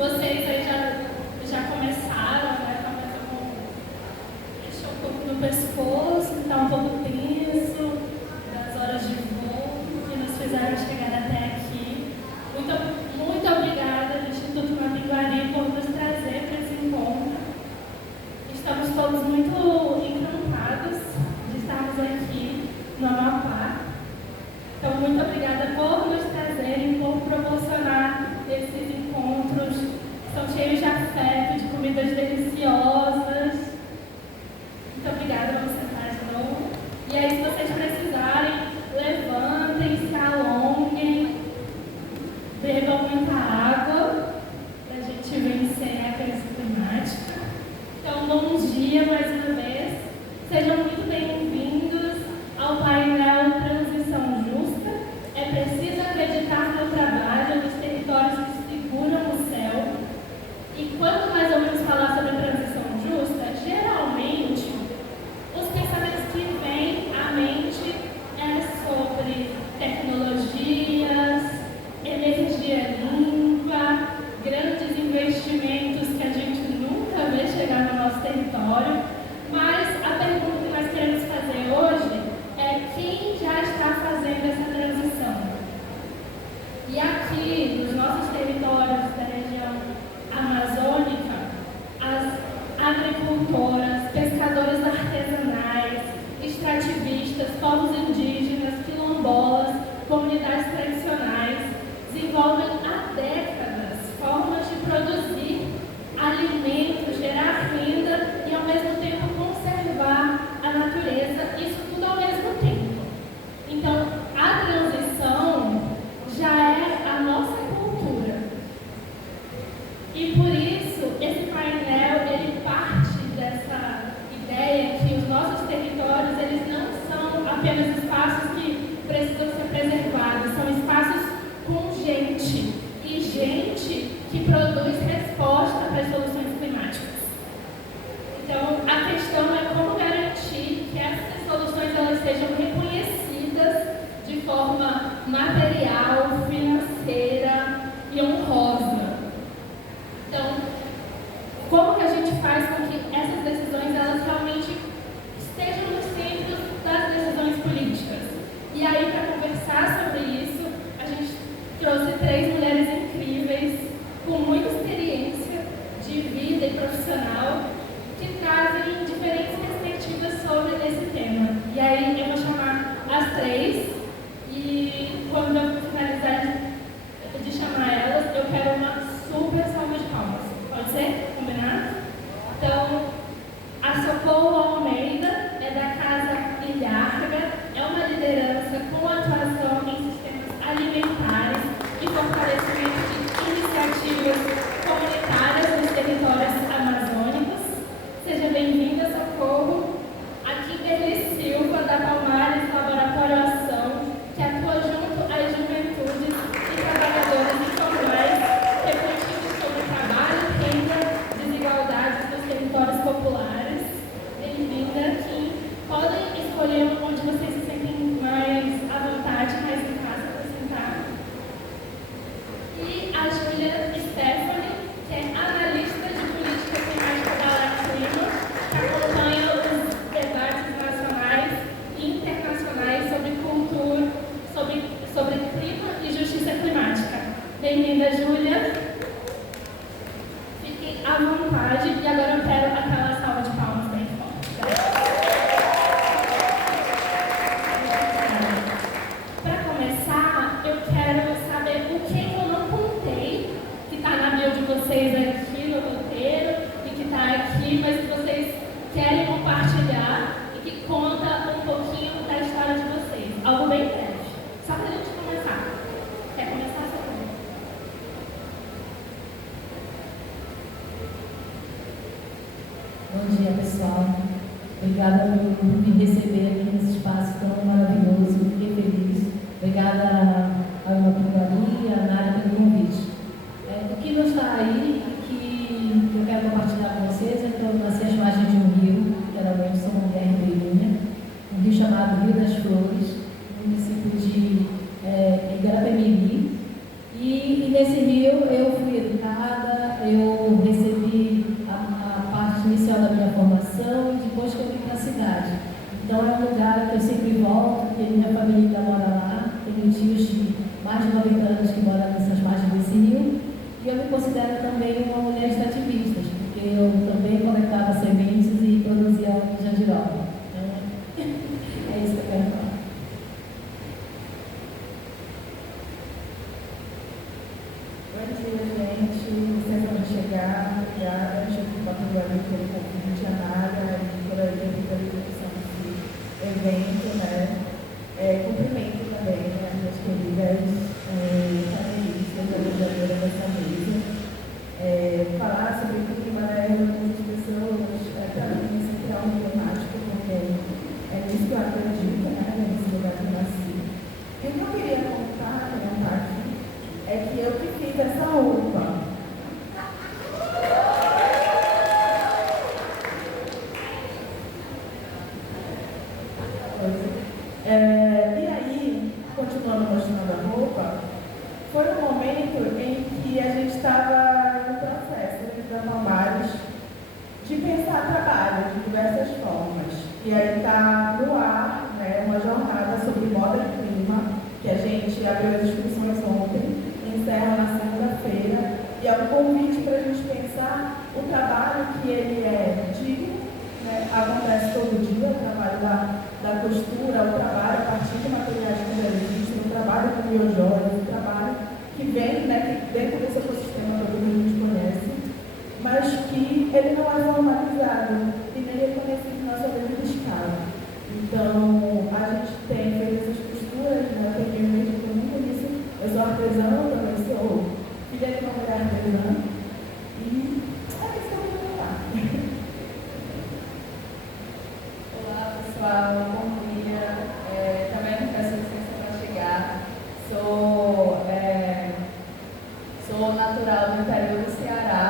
Vocês aí já começaram, né? Começam com mexer um pouco no pescoço, que está um pouco tenso, das horas de voo, que nos fizeram chegar até aqui. Muito obrigada, Instituto Mapinguari, por nos trazer para esse encontro. Estamos todos muito encantados de estarmos aqui no Amapá. Então, muito obrigada por nos trazerem, por proporcionar esses encontros que são cheios de afeto, de comidas deliciosas. Muito obrigada, vamos sentar de novo. E aí, se vocês precisarem, levantem, se alonguem, bebam muita água para a gente vencer a crise climática. Então, bom dia mais uma vez. Sejam muito bem-vindos ao painel Transição Justa. É preciso acreditar no trabalho dos territórios que seguram o céu. E quando nós ouvimos falar sobre transição justa, geralmente os pensamentos que vêm à mente é sobre tecnologias, energia limpa, grandes investimentos que a gente nunca vê chegar no nosso território. Mas a pergunta que nós queremos fazer hoje é quem já está fazendo essa transição? E aqui, nos nossos territórios da região amazônica, as agricultoras, pescadores artesanais, extrativistas, povos indígenas, quilombolas, comunidades tradicionais, desenvolvem há décadas formas de produzir alimentos, gerar renda e, ao mesmo tempo, conservar a natureza, isso tudo ao mesmo tempo. Então, a transição já é a nossa cultura. E por isso, esse painel, ele parte dessa ideia que os nossos territórios, eles não são apenas espaços que precisam ser preservados, são espaços com gente, e gente que produz resposta para as soluções climáticas. Então, a questão é como garantir que essas soluções elas sejam reconhecidas de forma material, financeira e honrosa. Então, como que a gente faz com que essas decisões elas realmente estejam no centro das decisões políticas? E aí, para conversar sobre isso, a gente trouxe 3 mulheres incríveis, com muita experiência de vida e profissional, que trazem diferentes perspectivas sobre esse tema. E aí eu vou chamar as 3, e quando eu finalizar de chamar elas, eu quero uma super salva de palmas. Pode ser? Combinado? Então, a Socorro Almeida é da Casa Ilharga, é uma liderança com atuação em sistemas alimentares e fortalecimento de iniciativas comunitárias nos territórios amazônicos. Seja bem-vinda, Socorro. A Kimberly Silva, da Palmares Laboratório Ação, que atua junto às juventudes e trabalhadoras informais, refletindo sobre trabalho, renda, desigualdades nos territórios populares. Bem-vinda, Kim. Podem escolher onde vocês se sentem mais à vontade, mais em casa para sentar. E a Júlia Stephanie, que é analista de política climática da Laclima, que acompanha os debates nacionais e internacionais sobre cultura, sobre clima e justiça climática. Bem-vinda, Júlia. Fiquem à vontade. E agora eu quero aquela salva de palmas bem forte. Para começar, eu quero saber o que eu não contei, que está na bio de vocês aqui no roteiro e que está aqui, mas que vocês querem compartilhar e que conta um pouquinho da história de vocês. Algo bem breve, só para a gente começar. Quer começar, Socorro? Bom dia, pessoal. Obrigada por me receber aqui nesse espaço tão maravilhoso. Fiquei feliz. Obrigada ao Mapinguari e à Nara pelo convite. O que não está aí, que eu quero compartilhar com vocês, é que eu nasci às margens de um rio, que era o São Mulher Ribeirinha, um rio chamado Rio das Flores, município de Igarapé-Miri. E nesse rio eu fui educada, que eu sempre volto, porque minha família ainda mora lá. Tenho tios de mais de 90 anos que moram nessas margens desse rio. E eu me considero também uma mulher extrativista, porque eu também coletava sementes e produzia jandiroba. Então, é isso que eu quero falar. Bom dia, gente. Vocês vão chegar. Obrigada. Deixa eu falar pelo convite, a Nara e por aí pela execução desse evento, né? Cumprimento também, né, minhas queridas panelistas, organizadoras dessa mesa. Falar sobre o clima da erva com as pessoas, para mim, é sempre algo emblemático, porque é nisso que eu acredito, né? Nesse lugar que eu nasci. E o que eu queria contar aqui, é que eu que fiz essa roupa. E aí, continuando mostrando a roupa, foi um momento em que a gente estava no processo da Palmares de pensar trabalho de diversas formas. E aí está no ar, né, uma jornada sobre moda e clima, que a gente abriu as inscrições ontem, encerra na segunda-feira, e é um convite para a gente pensar o trabalho que ele é digno, né, acontece todo dia, o trabalho da costura, o trabalho a partir de materiais que já existem, o trabalho com biojoias, o trabalho que vem, né, que dentro desse ecossistema todo mundo a gente conhece, mas que ele não é formalizado e nem reconhecido na sua devida escala. Então, a gente tem feito essas costuras, né, eu tenho mesmo muito nisso. Eu sou artesã, também sou filha de uma mulher artesã, e é isso que eu vou falar. Olá pessoal, bom dia. Também peço licença para chegar. Sou natural do interior do Ceará,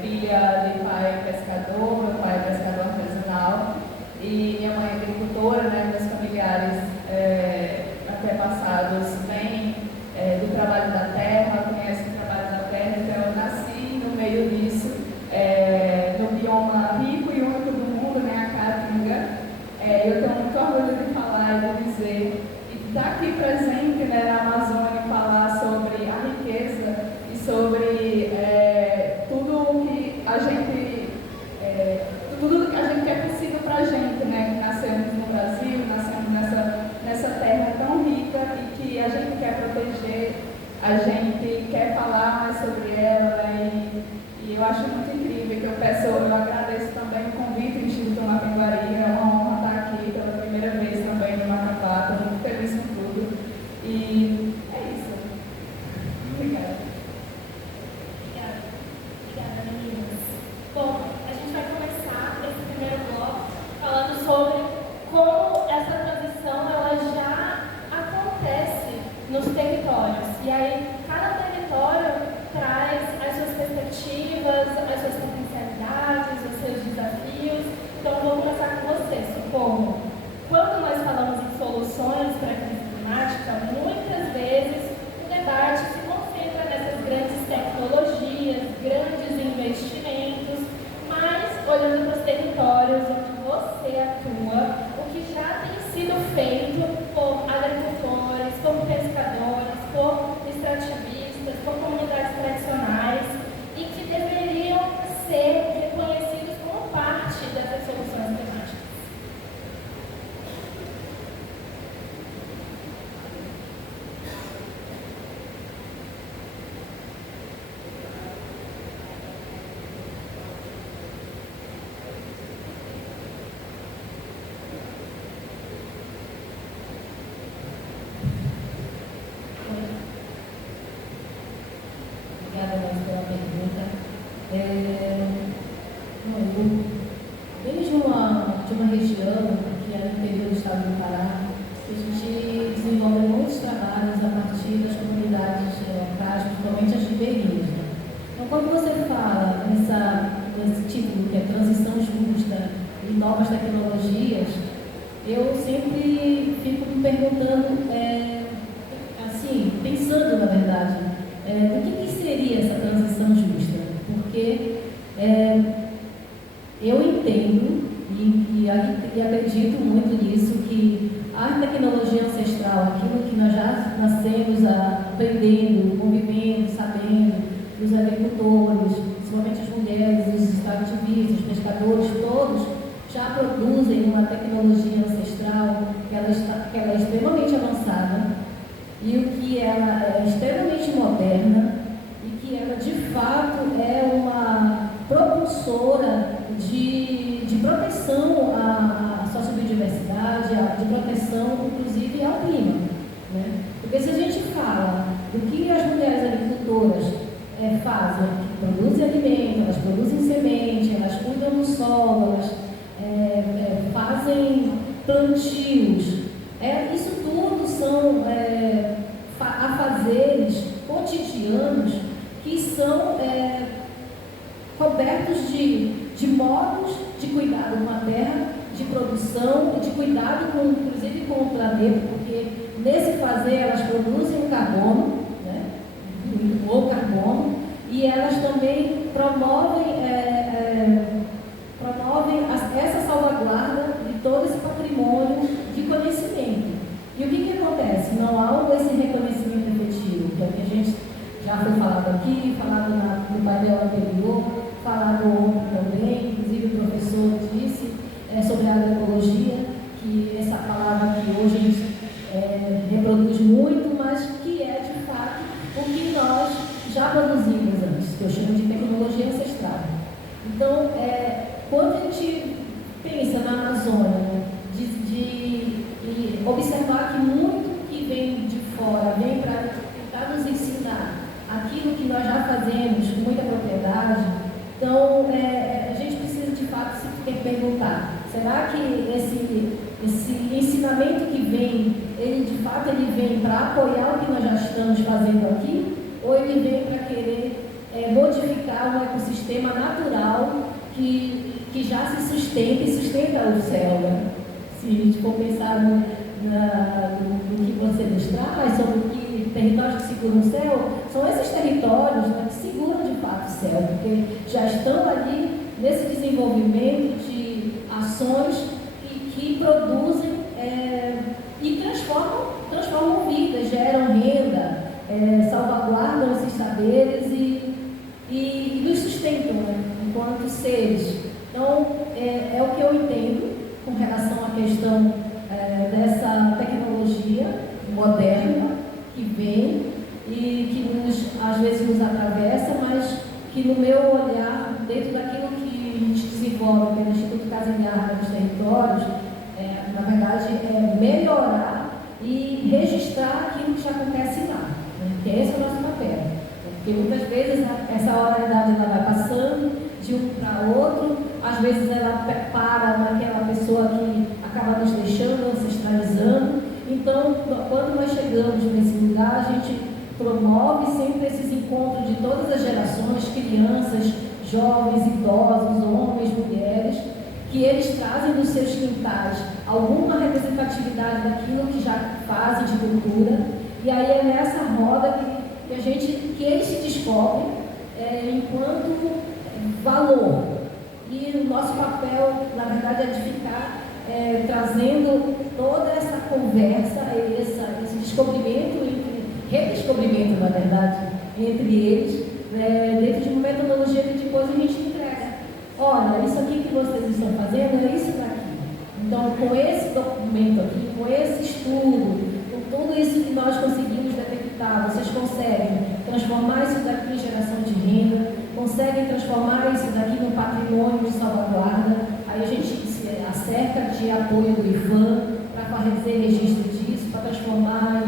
filha de pai pescador, meu pai é pescador artesanal e minha mãe é agricultora, né? Meus familiares antepassados vêm do trabalho da terra, conhecem o trabalho da terra, então eu nasci no meio disso, no bioma rico e único do mundo, né? A Caatinga. Eu tenho muito orgulho de falar e de dizer, e estar aqui presente, né, na Amazônia, falar sobre a riqueza e sobre tudo que a gente quer possível para a gente, né, que nascemos no Brasil, nascemos nessa terra tão rica e que a gente quer proteger, a gente quer falar mais sobre ela, né, e eu acho muito incrível que eu agradeço também o convite do Instituto Mapinguari, é uma honra estar aqui pela primeira vez também no Macapá, estou muito feliz com tudo, e é isso. Obrigada. Obrigada, meninas. Bom, a gente vai começar esse primeiro bloco falando sobre como essa transição ela já acontece nos territórios. E aí, cada território traz as suas perspectivas, as suas potencialidades, os seus desafios. Então, vou começar com você, Socorro. Quando nós falamos em soluções para a crise climática, muitas vezes o debate se concentra nessas grandes tecnologias, grandes investimentos, mas olhando para os territórios onde você atua, o que já tem sido feito por agricultores, por pescadores, por extrativistas, por comunidades tradicionais e que deveriam ser reconhecidos como parte dessas soluções climáticas. Obrigada, Luiz, pela pergunta. Eu venho de uma região que é no interior do estado do Pará, que a gente desenvolve muitos trabalhos a partir das comunidades locais, principalmente as ribeirinhas. Né? Então, quando você fala nesse título, que é transição justa e novas tecnologias, eu sempre fico me perguntando, assim, pensando na verdade, do que seria essa transição justa? Porque eu entendo e acredito muito nisso, a tecnologia ancestral, aquilo que nós já nascemos aprendendo, convivendo, sabendo, os agricultores, principalmente as mulheres, os extrativistas, os pescadores, todos já produzem uma tecnologia ancestral que ela é extremamente avançada e o que ela é extremamente moderna e que ela de fato é uma propulsora de proteção à sociobiodiversidade, de proteção inclusive ao clima, né? Porque se a gente fala do que as mulheres agricultoras fazem, produzem alimento, elas produzem semente, elas cuidam do solo, elas fazem plantios, isso tudo são afazeres cotidianos que são cobertos de modos de cuidado com a terra, de produção, de cuidado inclusive com o planeta, porque nesse fazer elas produzem o carbono, né, o carbono, e elas também promovem essa salvaguarda de todo esse patrimônio de conhecimento. E o que acontece? Não há esse reconhecimento efetivo, que é o que a gente já foi falado aqui, falado no painel anterior, falado ontem também, inclusive o professor disse sobre a agroecologia, que essa palavra que hoje a gente reproduz muito, mas que é de fato o que nós já produzimos antes, que eu chamo de tecnologia ancestral. Então, quando a gente pensa na Amazônia, né, de observar que muito que vem de fora vem para tentar nos ensinar aquilo que nós já fazemos com muita propriedade, então a gente precisa de fato se perguntar, será que esse ensinamento que vem, ele de fato vem para apoiar o que nós já estamos fazendo aqui, ou ele vem para querer modificar um ecossistema natural que já se sustenta e sustenta o céu, né? Se a gente for pensar no que você nos traz, sobre o que territórios que seguram o céu, são esses territórios, né, que seguram de fato o céu, porque já estão ali nesse desenvolvimento de ações que produzem e transformam vidas, geram renda, salvaguardam esses saberes e nos sustentam, né, enquanto seres. Então, é o que eu entendo com relação à questão dessa tecnologia moderna que vem e que às vezes nos atravessa, mas que no meu olhar, dentro daquilo que a gente desenvolve pelo Instituto Casa em Garra dos Territórios, na verdade é melhorar e registrar aquilo que já acontece lá, né? Que esse é o nosso papel. Porque muitas vezes essa oralidade ela vai passando de um para outro, às vezes ela para naquela pessoa que acaba nos deixando, ancestralizando. Então, quando nós chegamos nesse lugar, a gente promove sempre esses encontros de todas as gerações, crianças, jovens, idosos, homens, mulheres, que eles trazem dos seus quintais alguma representatividade daquilo que já fazem de cultura, e aí é nessa roda que eles se descobrem enquanto valor. E o nosso papel, na verdade, é de ficar trazendo toda essa conversa, esse descobrimento, redescobrimento, na verdade, entre eles, dentro de uma metodologia que depois a gente entrega. Olha, isso aqui que vocês estão fazendo é isso daqui. Então, com esse documento aqui, com esse estudo, com tudo isso que nós conseguimos detectar, vocês conseguem transformar isso daqui em geração de renda, conseguem transformar isso daqui num patrimônio de salvaguarda. Aí a gente se acerca de apoio do IFAM para fazer registro disso, para transformar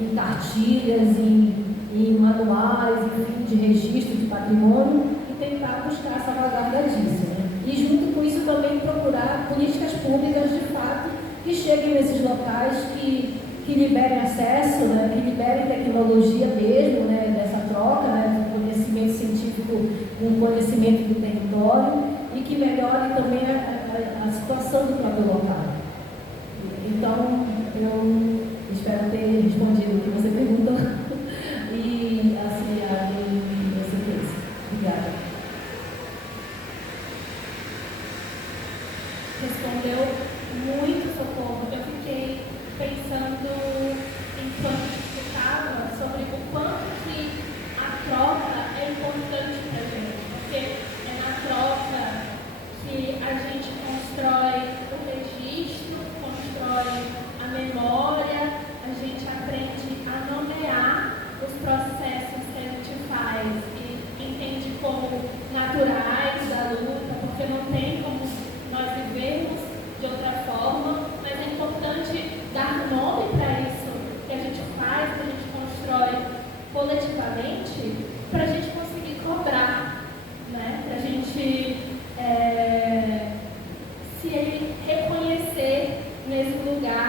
em cartilhas, em manuais, enfim, de registro de patrimônio e tentar buscar a salvaguarda disso, né? E junto com isso também procurar políticas públicas de fato que cheguem nesses locais, que liberem acesso, né? Que liberem tecnologia mesmo, né? Dessa troca, né? Do conhecimento científico com o conhecimento do território e que melhorem também a situação do próprio local. Então, eu espero ter respondido o que você perguntou e auxiliado em você fez. Obrigada. Respondeu muito, Socorro. Eu fiquei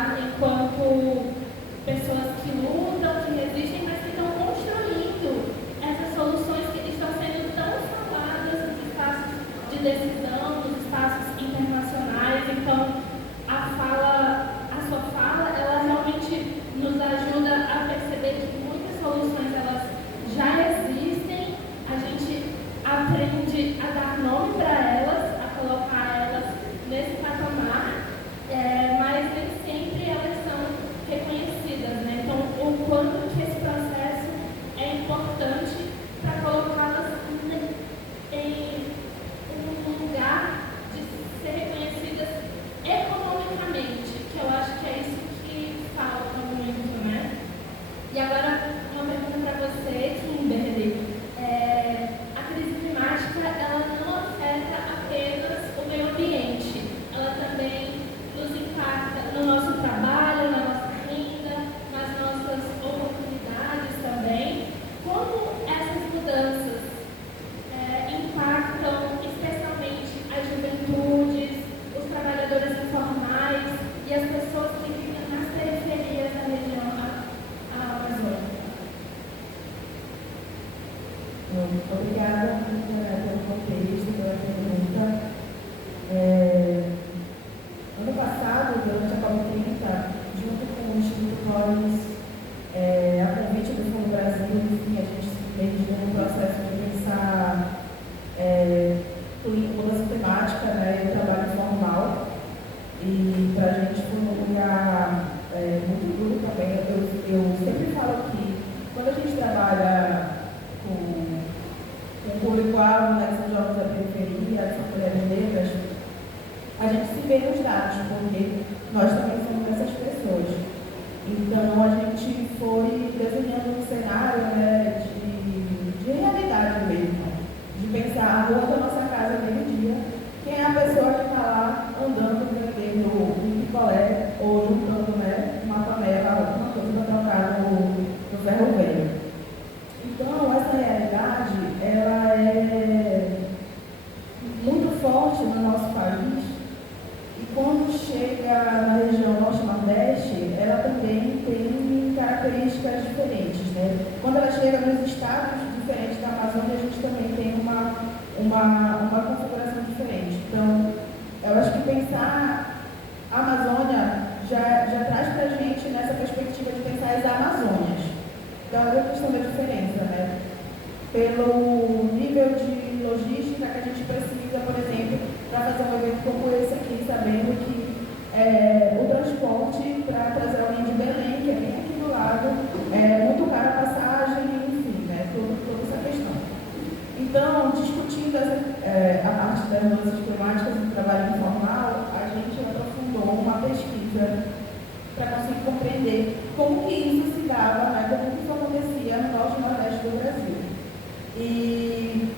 lugar enquanto pessoas que lutam, que resistem, mas que estão construindo essas soluções que estão sendo tão faladas nos espaços de decisão, nos espaços internacionais. Então, a sua fala, ela realmente nos ajuda a perceber que muitas soluções elas já existem, a gente aprende a dar nome para elas, a colocar elas nesse patamar, mas nem sempre elas são reconhecidas, né? Então, o quanto que esse processo é importante para colocá-las em um lugar de ser reconhecidas economicamente, que eu acho que é isso que falta muito, né? E agora, uma pergunta para você, Kimberly. A crise climática, ela não afeta apenas o meio ambiente, ela também nos impacta no nosso trabalho, na nossa renda, nas nossas oportunidades também. Como essas mudanças impactam especialmente as juventudes, os trabalhadores informais e as pessoas que vivem nas periferias da região amazônica? Obrigada pelo contexto, pela pergunta. Ano passado, durante a COP30, junto com o Instituto Collins, a convite do Fundo Brasil, enfim, a gente se mediu no processo de pensar mudança climática, né, e o trabalho informal. E para a gente foi um lugar muito duro também. Eu sempre falo que quando a gente trabalha com o público-alvo, né, que são jovens da periferia, são mulheres negras, a gente se vê nos dados, porque nós também somos essas pessoas. Então, a gente foi desenhando um cenário, né, de realidade mesmo, de pensar a rua da nossa casa meio-dia, quem é a pessoa que está lá andando, vendendo um picolé ou juntando, né, uma panela, alguma coisa para trocar no ferro velho. Então, essa realidade, ela é muito forte no nosso país, e quando chega na região Norte-Nordeste, ela também tem características diferentes, né? Quando ela chega nos estados diferentes da Amazônia, a gente também tem uma configuração diferente. Então, eu acho que pensar a Amazônia já traz para a gente nessa perspectiva de pensar as Amazônias. Então, é a questão da diferença, né? Pelo nível de logística que a gente precisa, por exemplo, para fazer um evento como esse aqui, sabendo que o transporte para trazer alguém de Belém, que é bem aqui do lado, é muito caro a passagem, enfim, né? Toda essa questão. Então, discutindo a parte das mudanças climáticas e do trabalho informal, a gente aprofundou uma pesquisa para conseguir compreender como que isso se dava, né, como que isso acontecia no norte e nordeste do Brasil. E,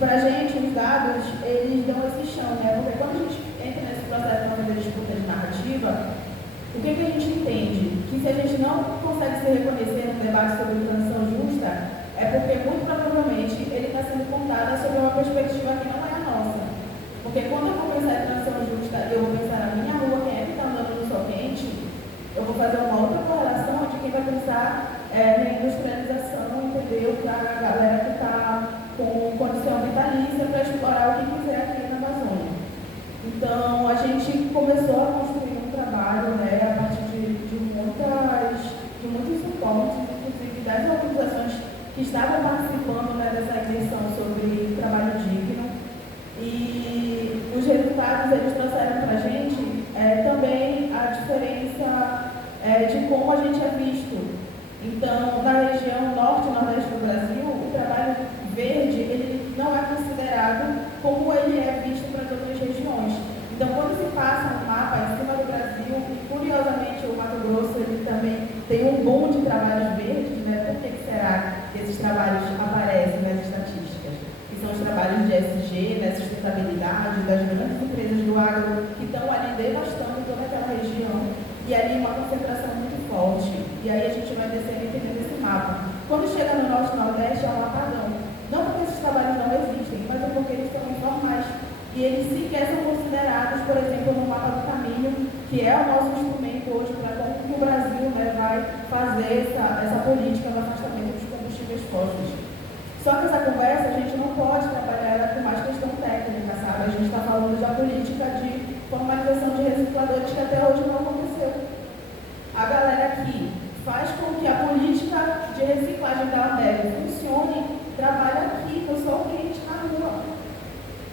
para a gente, os dados, eles dão esse chão, né, porque quando a gente entra nesse processo de disputa de narrativa, o que a gente entende? Que se a gente não consegue se reconhecer no debate sobre transição justa, é porque, muito provavelmente, ele está sendo contado sobre uma perspectiva que não é a nossa. Porque quando eu vou pensar em transição justa, eu vou pensar na minha rua, quem é que está andando no sol quente, eu vou fazer uma outra correlação de quem vai pensar na industrialização, entendeu? Da galera que está com condição vitalícia para explorar o que quiser aqui na Amazônia. Então, a gente começou a construir um trabalho, né, a partir de muitos suportes, inclusive das organizações que estavam participando, né, dessa imersão sobre trabalho digno. E os resultados, eles trouxeram para a gente também a diferença de como a gente é visto. Então, na região norte e nordeste do Brasil, o trabalho verde, ele não é considerado como ele é visto para as outras regiões. Então, quando se passa um mapa em cima do Brasil, e curiosamente o Mato Grosso ele também tem um boom de trabalhos verdes, né? Por que será que esses trabalhos aparecem nas estatísticas? Que são os trabalhos de ESG, né? Sustentabilidade, das grandes empresas do agro que estão ali devastando toda aquela região. E ali uma concentração muito forte. E aí a gente vai descendo e entendendo esse mapa. Quando chega no norte e nordeste, é um apadão. Não porque esses trabalhos não existem, mas é porque eles são informais. E eles sequer são considerados, por exemplo, no mapa do caminho, que é o nosso instrumento hoje para como que o Brasil, né, vai fazer essa política do afastamento dos combustíveis fósseis. Só que essa conversa a gente não pode trabalhar ela com mais questão técnica, sabe? A gente está falando da política de formalização de recicladores que até hoje não aconteceu. A galera aqui faz com que a política de reciclagem da Ambev funcione, trabalha aqui no sol quente na rua,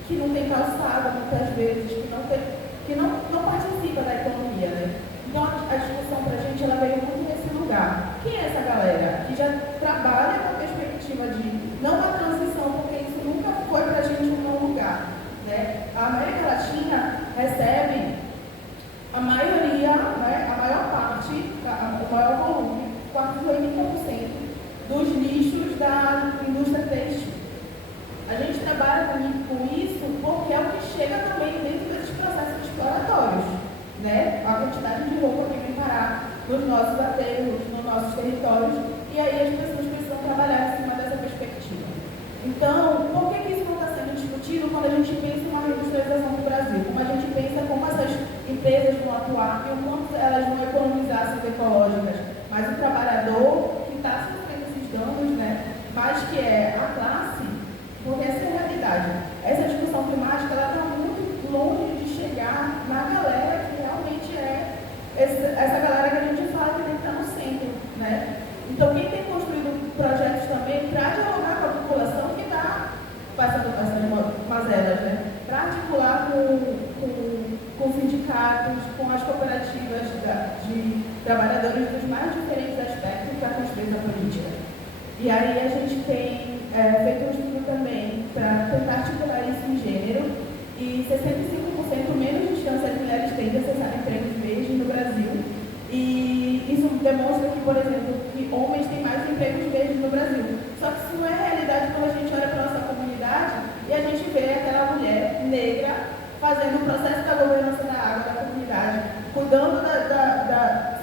que não tem calçada muitas vezes, que não participa da economia, né? Então a discussão para a gente ela veio muito nesse lugar. Quem é essa galera que já trabalha com a perspectiva de não uma transição, porque isso nunca foi para a gente um lugar, né? A América Latina recebe a maioria, né, a maior parte, o maior volume, quase 80% dos lixos da indústria têxtil. A gente trabalha com isso porque é o que chega também dentro desses processos exploratórios, né? A quantidade de roupa que vem parar nos nossos aterros, nos nossos territórios, e aí as pessoas precisam trabalhar em cima dessa perspectiva. Então, por que isso não está sendo discutido quando a gente pensa em uma reindustrialização do Brasil? Como a gente pensa como essas empresas vão atuar e o quanto elas vão economizar essas ecológicas, mas o trabalhador que está sofrendo esses danos, né? Mas que é a classe, porque essa é a realidade. Essa discussão climática está muito longe de chegar na galera que realmente é essa galera que a gente fala que tem que estar no centro, né? Então, quem tem construído projetos também para dialogar com a população que está passando essas mazelas, né? Para articular com sindicatos, com as cooperativas de trabalhadores dos mais diferentes aspectos para construir essa política. E aí a gente tem feito um estudo também para tentar articular isso em gênero, e 65% menos de chance as mulheres têm de acessar empregos verdes no Brasil. E isso demonstra que, por exemplo, que homens têm mais empregos verdes no Brasil. Só que isso não é realidade quando a gente olha para a nossa comunidade e a gente vê aquela mulher negra fazendo o processo da governança da água da comunidade, cuidando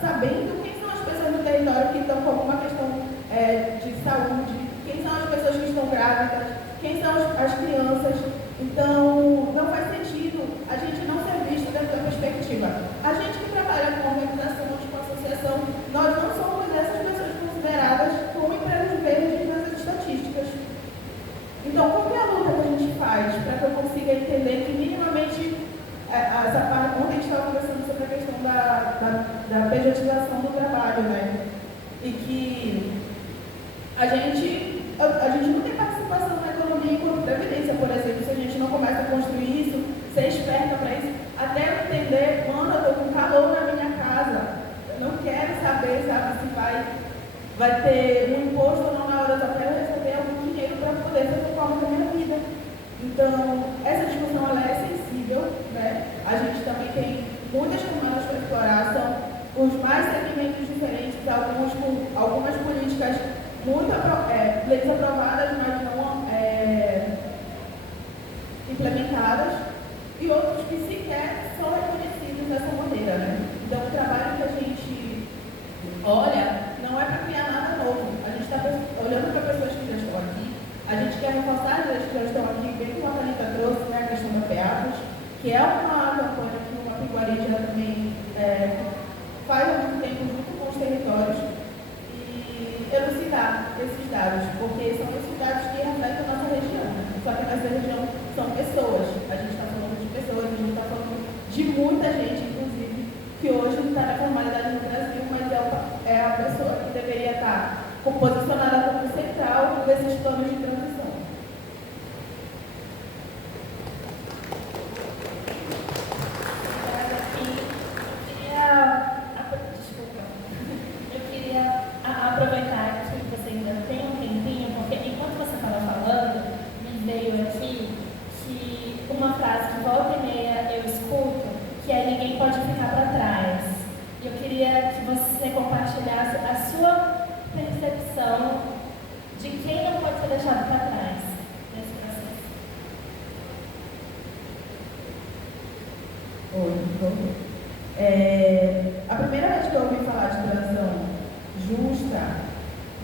sabendo quem são as pessoas do território que estão com alguma questão de saúde, quem são as pessoas que estão grávidas, quem são as crianças. Então, não faz sentido a gente não ser visto dentro da perspectiva. A gente que trabalha com organização, com associação, nós não somos essas pessoas consideradas como empregos verdes nas estatísticas. Então, qual é a luta que a gente faz para que eu consiga entender que minimamente essa parte, ontem a gente estava conversando sobre a questão da pejotização do trabalho, né? E que a gente não tem participação na economia enquanto previdência, por exemplo. Se a gente não começa a construir isso, ser esperta para isso, até eu entender, mano, eu estou com calor na minha casa, eu não quero saber, sabe, se vai ter um imposto ou não na hora, eu só quero receber algum dinheiro para poder fazer forma da minha vida. Então, essa discussão ela é sensível, né? A gente também tem muitas camadas para explorar, são os mais segmentos diferentes, alguns com algumas políticas muito leis aprovadas, mas não implementadas, e outros que sequer são reconhecidos dessa maneira, né? Então, o trabalho que a gente olha não é para criar nada novo. A gente está olhando para pessoas que já estão aqui, a gente quer reforçar as que já estão aqui, bem como a Thalita trouxe, né, a questão da PEAPOS, que é uma campanha que uma Piguarite também faz há muito tempo junto com os territórios, e elucidar esses dados, porque são esses dados que refletem a nossa região. Só que a nossa região são pessoas, a gente está falando de pessoas, a gente está falando de muita gente, inclusive, que hoje não está na formalidade no Brasil, mas é a pessoa que deveria estar posicionada como central desses planos de transição. Eu queria aproveitar que você ainda tem um tempinho, porque enquanto você estava falando, me veio aqui que uma frase que volta e meia eu escuto, que é ninguém pode ficar para trás. E eu queria que você compartilhasse a sua percepção de quem não pode ser deixado para trás nesse processo. Oi, a primeira vez que eu ouvi falar de transição justa,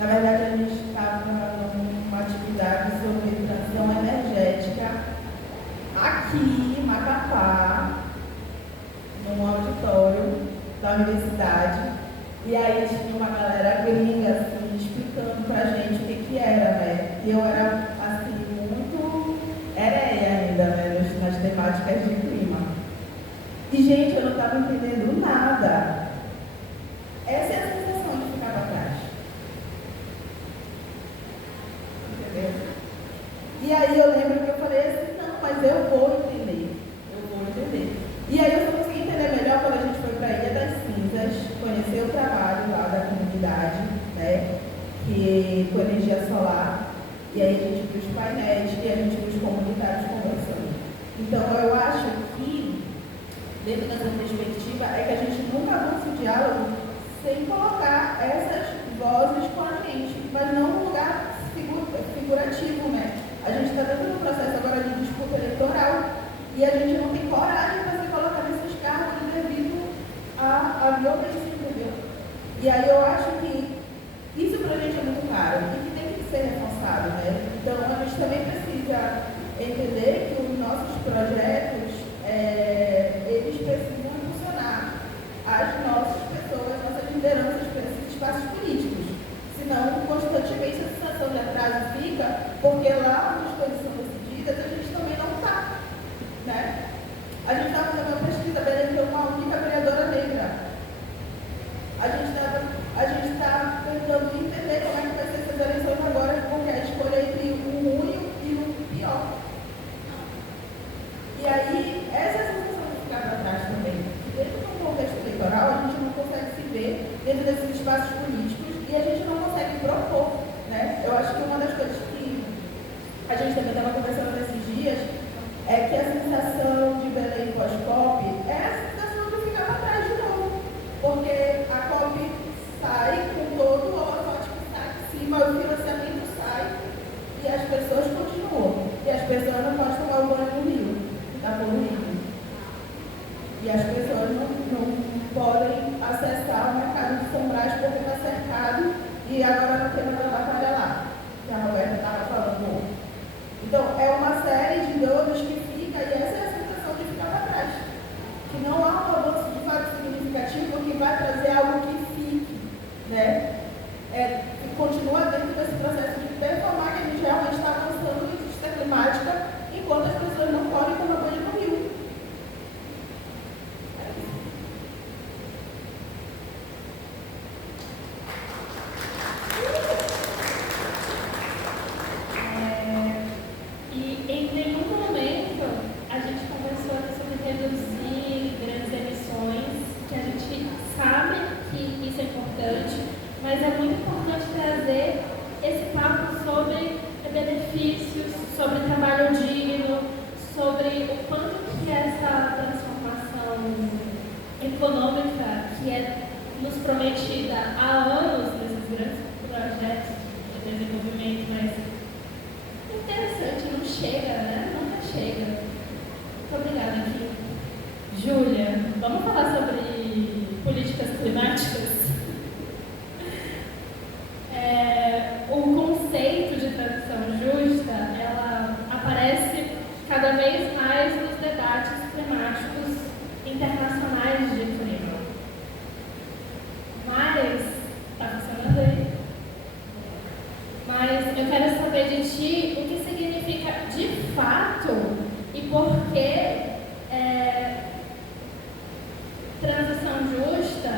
na verdade a gente estava numa atividade sobre transição energética aqui em Macapá, num auditório da Universidade E aí tinha uma galera gringa, assim, explicando pra gente o que era, né? E eu era, assim, muito heréia ainda, né? Nas temáticas de clima. E, gente, eu não estava entendendo nada. Essa é a sensação de ficar para trás. Entendeu? E aí eu lembro que eu falei assim, não, mas eu vou entender. Eu vou entender. E aí eu só consegui entender melhor quando a gente foi para a Ilha das Cinzas, conhecer o trabalho lá da comunidade, né? Que com energia solar. E aí a gente viu os painéis e a gente viu os comunitários conversando. Então eu acho que, dentro dessa perspectiva, é que a gente nunca avança o diálogo sem colocar essas vozes com a gente, mas não num lugar figurativo, né? A gente está dentro do processo agora de disputa eleitoral e a gente não tem coragem para se colocar nesses cargos devido à violência, entendeu? E aí eu acho que isso para a gente é muito caro e que tem que ser reforçado, né? Então a gente também precisa entender que os nossos projetos, eles precisam impulsionar as nossas pessoas, nossas lideranças para esses espaços políticos. Senão, constantemente a sensação de atraso fica, porque lá onde as coisas são decididas, a gente também não está. Né? A gente estava fazendo uma pesquisa, beneficiou uma única vereadora negra. A gente está tentando entender como é que vai ser essas eleições agora, porque a escolha entre o ruim e o pior. E aí, essa é a sensação de ficar para trás também. Dentro de um contexto eleitoral, a gente não consegue se ver dentro desses espaços políticos e a gente não consegue propor. Né? Eu acho que uma das coisas que a gente também estava conversando nesses dias é que a sensação de Belém pós-COP é a sensação de ficar para trás de novo. Porque a COP sai com todo o holofote que está em cima, o financiamento sai e as pessoas continuam. E as pessoas não podem tomar o banho no rio, que está poluído. E as pessoas não podem acessar o mercado de São Brás porque está cercado e agora não tem mais a batalha lá, que a Roberta estava falando. Então, é uma série de dores que fica, e essa é a sensação de ficar para trás. Que não há um avanço de fato significativo que vai trazer algo que fique, né? Que continua dentro desse processo de performar que a gente realmente está avançando em justiça climática, enquanto as pessoas não podem tomar banho no rio. E em nenhum momento a gente conversou sobre reduzir grandes emissões, que a gente sabe que isso é importante, mas é muito importante trazer esse papo sobre benefícios, sobre trabalho digno, sobre o quanto que essa transformação econômica que é nos prometida há anos nesses grandes projetos de desenvolvimento, mas interessante, não chega, né? Nunca chega. Muito obrigada, aqui. Júlia, vamos falar sobre políticas climáticas? O conceito de transição justa, ela aparece cada vez mais nos debates climáticos internacionais de clima. Mas, está funcionando aí? Mas eu quero saber de ti o que significa de fato e por que transição justa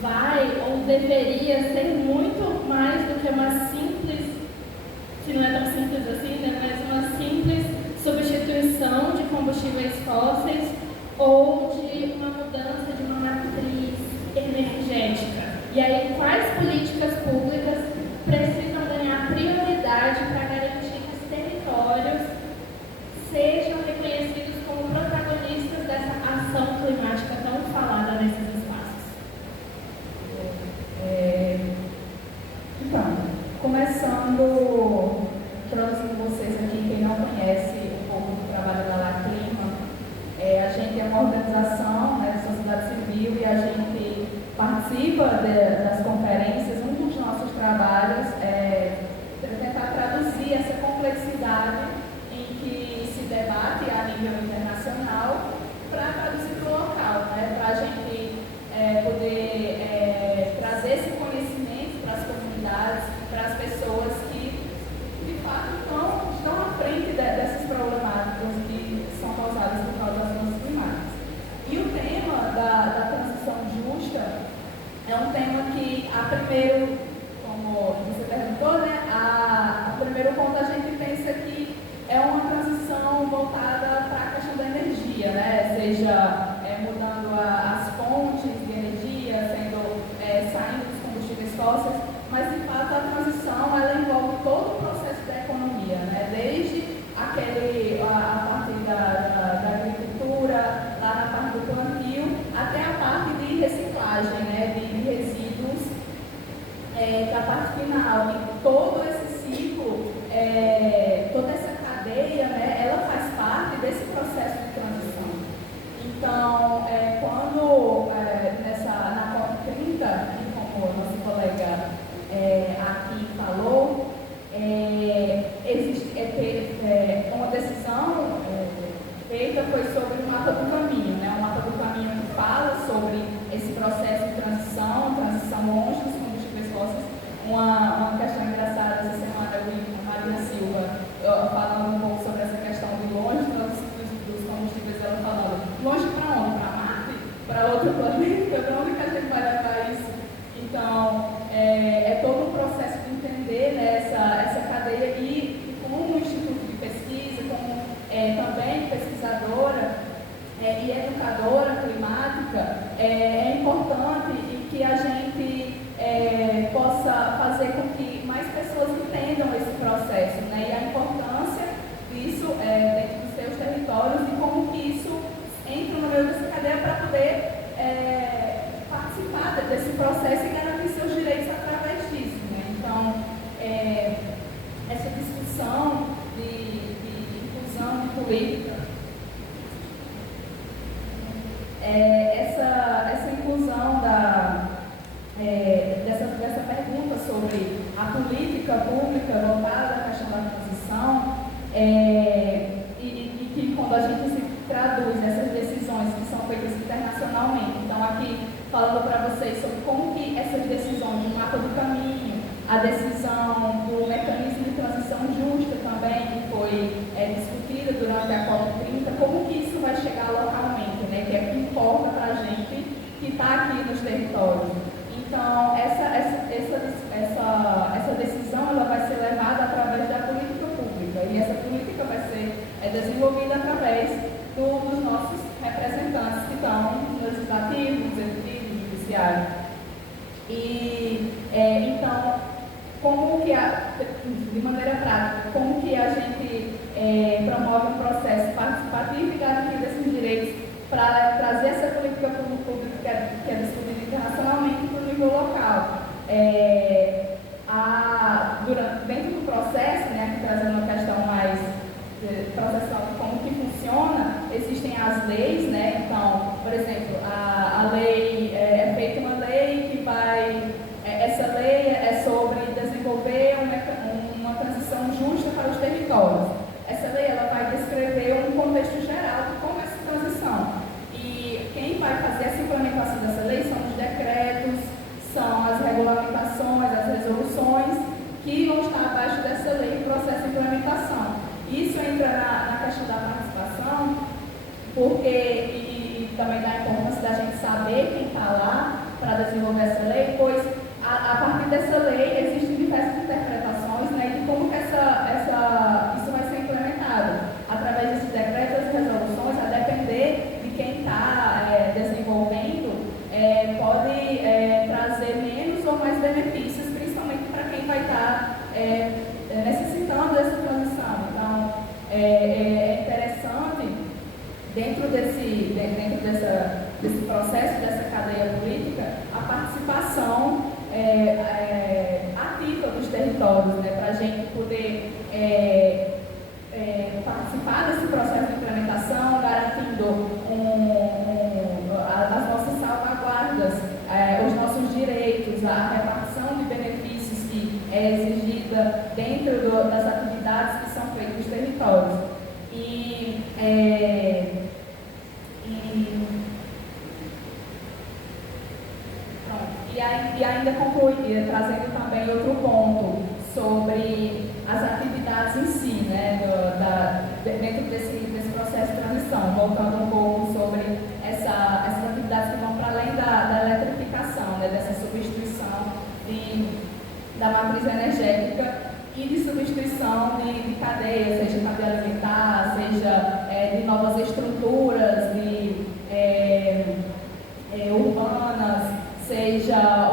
vai ou deveria ser muito mais do que uma simples, que não é tão simples assim, né, mas uma simples substituição de combustíveis fósseis ou de uma mudança de uma matriz energética. E aí, quais políticas públicas precisam ganhar prioridade para garantir que os territórios sejam reconhecidos como protagonistas dessa ação climática tão falada nesses espaços? Então, começando, introduzindo vocês aqui, quem não conhece um pouco do trabalho da La Clima, a gente é uma organização, né, de sociedade civil, e a gente participa das conferências. Um dos nossos trabalhos é tentar traduzir essa complexidade em que se debate a nível internacional para traduzir para o local, né, para a gente poder primeiro, como você perguntou, né, o primeiro ponto a gente pensa que é uma transição voltada para a questão da energia, né? Seja mudando as fontes de energia, saindo dos combustíveis fósseis, mas de fato a transição ela envolve todo o processo da economia, né? Desde a partir da agricultura, lá na parte do plantio, até a parte de reciclagem, né? De resíduos, da parte final. E todo esse ciclo, toda essa cadeia, né? Ela faz parte desse processo de transição. Então, quando na COP30, como o nosso colega aqui falou, existe uma decisão feita foi sobre o mapa do caminho, né? O mapa do caminho que fala sobre esse processo de transição longe dos combustíveis fósseis. Uma questão engraçada essa semana eu vi com a Marina Silva falando um pouco sobre essa questão de longe dos combustíveis, ela falando longe para onde? Para Marte? Para outro planeta? Para onde que a gente vai levar isso? Então, é todo um processo de entender, né, essa cadeia e como instituto de pesquisa, como também pesquisadora e educadora climática, é importante e que a gente possa fazer com que mais pessoas entendam esse processo, né, e a importância disso dentro dos seus territórios e como que isso entra no meio dessa cadeia para poder participar desse processo e garantir seus direitos através disso, né? Então, essa discussão de inclusão de política, essa inclusão dessa pergunta sobre a política pública voltada à questão da transição, e que quando a gente se traduz nessas decisões que são feitas internacionalmente, então aqui falando para vocês sobre como que essas decisões do mapa do caminho, a decisão do mecanismo de transição justa também, que foi discutida durante a COP30, como que isso vai chegar localmente, né, que é o que importa para a gente que está aqui nos territórios. Então, essa decisão ela vai ser levada através da política pública, e essa política vai ser desenvolvida através dos nossos representantes que estão no legislativo, no executivo, no judiciário. E, então, como que, de maneira prática, como que a gente promove um processo participativo e garantir esses direitos para trazer essa política pública que é discutida internacionalmente para o nível local. Dentro do processo, né, trazendo uma questão mais processual de como que funciona, existem as leis, né? Então, por exemplo, a lei, é feita uma lei que vai, essa lei é sobre desenvolver uma transição justa para os territórios. Essa lei ela vai descrever um contexto geral de como é essa transição. E quem vai fazer essa implementação dessa lei são os decretos, são as regulamentações, as resoluções que vão estar abaixo dessa lei em processo de implementação. Isso entra na questão da participação, porque e também da importância da gente saber quem está lá para desenvolver essa lei, pois a partir dessa lei existem diversas interpretações, né, de como que isso vai ser implementado. Através desses decretos e resoluções, a depender de quem está desenvolvendo, pode trazer menos ou mais benefícios, principalmente para quem vai estar necessitando dessa transição. Então, é interessante, dentro desse processo, dessa cadeia política, a participação ativa dos territórios, né, para a gente poder participar desse processo de implementação, garantindo as nossas salvaguardas, os nossos direitos, a repartição de benefícios que é exigida dentro das atividades que são feitas nos territórios. E ainda concluir, trazendo também outro ponto sobre as atividades em si, né, dentro desse processo de transição, voltando um pouco sobre essas atividades que vão para além da eletrificação, né, dessa substituição de da matriz energética e de substituição de cadeia, seja cadeia alimentar, seja de novas estruturas urbanas, seja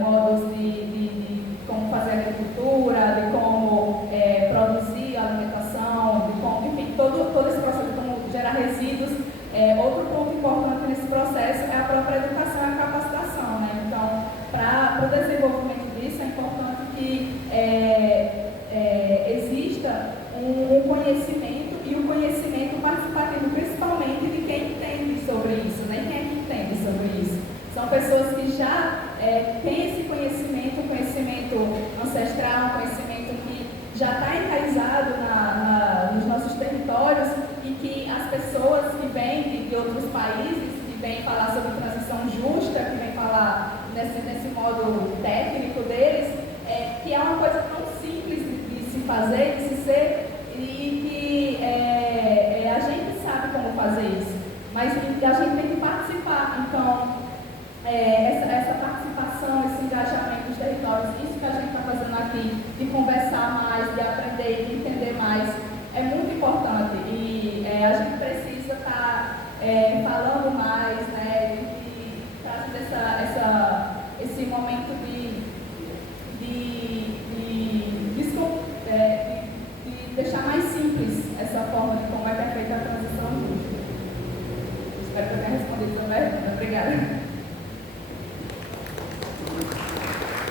modos de como fazer agricultura, de como produzir alimentação, de como, enfim, todo esse processo de como gerar resíduos. Outro ponto importante nesse processo é a própria educação e a capacitação, né? Então, para o desenvolvimento disso, é importante que exista um conhecimento e um conhecimento participativo, principalmente de quem entende sobre isso, né? Quem é que entende sobre isso? São pessoas que já têm esse conhecimento, um conhecimento ancestral, um conhecimento que já está enraizado nos nossos territórios e que as pessoas que vêm de outros países, que vêm falar sobre transição justa, que vêm falar nesse modo técnico deles, que é uma coisa tão simples de se fazer, de se ser, e que a gente sabe como fazer isso, mas a gente tem que participar. Então, essa participação, esse engajamento dos territórios, isso que a gente está fazendo aqui, de conversar mais, de aprender, de entender mais, é muito importante. E a gente precisa estar falando mais, né, e trazendo esse momento de deixar mais simples essa forma de como é feita a transição justa. Espero que eu tenha respondido a pergunta. Obrigada.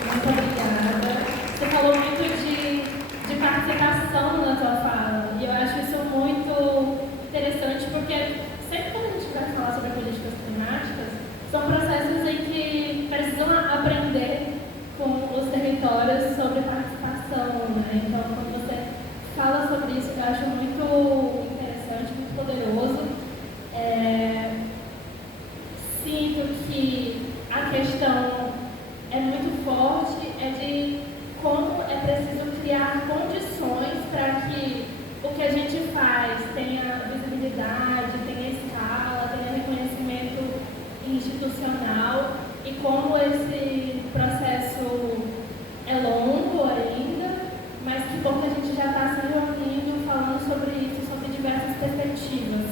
Muito obrigada. Você falou muito de participação na sua fala, e eu acho isso muito interessante, porque sempre quando a gente vai falar sobre políticas climáticas, são processos em que precisam aprender com os territórios sobre participação, né? Então, quando você fala sobre isso, eu acho muito interessante, muito poderoso. Sinto que a questão é muito forte, de como é preciso criar condições para que o que a gente faz tenha visibilidade, tenha escala, tenha reconhecimento institucional, e como esse processo é longo ainda, mas que bom que a gente já está se reunindo, falando sobre isso, sobre diversas perspectivas.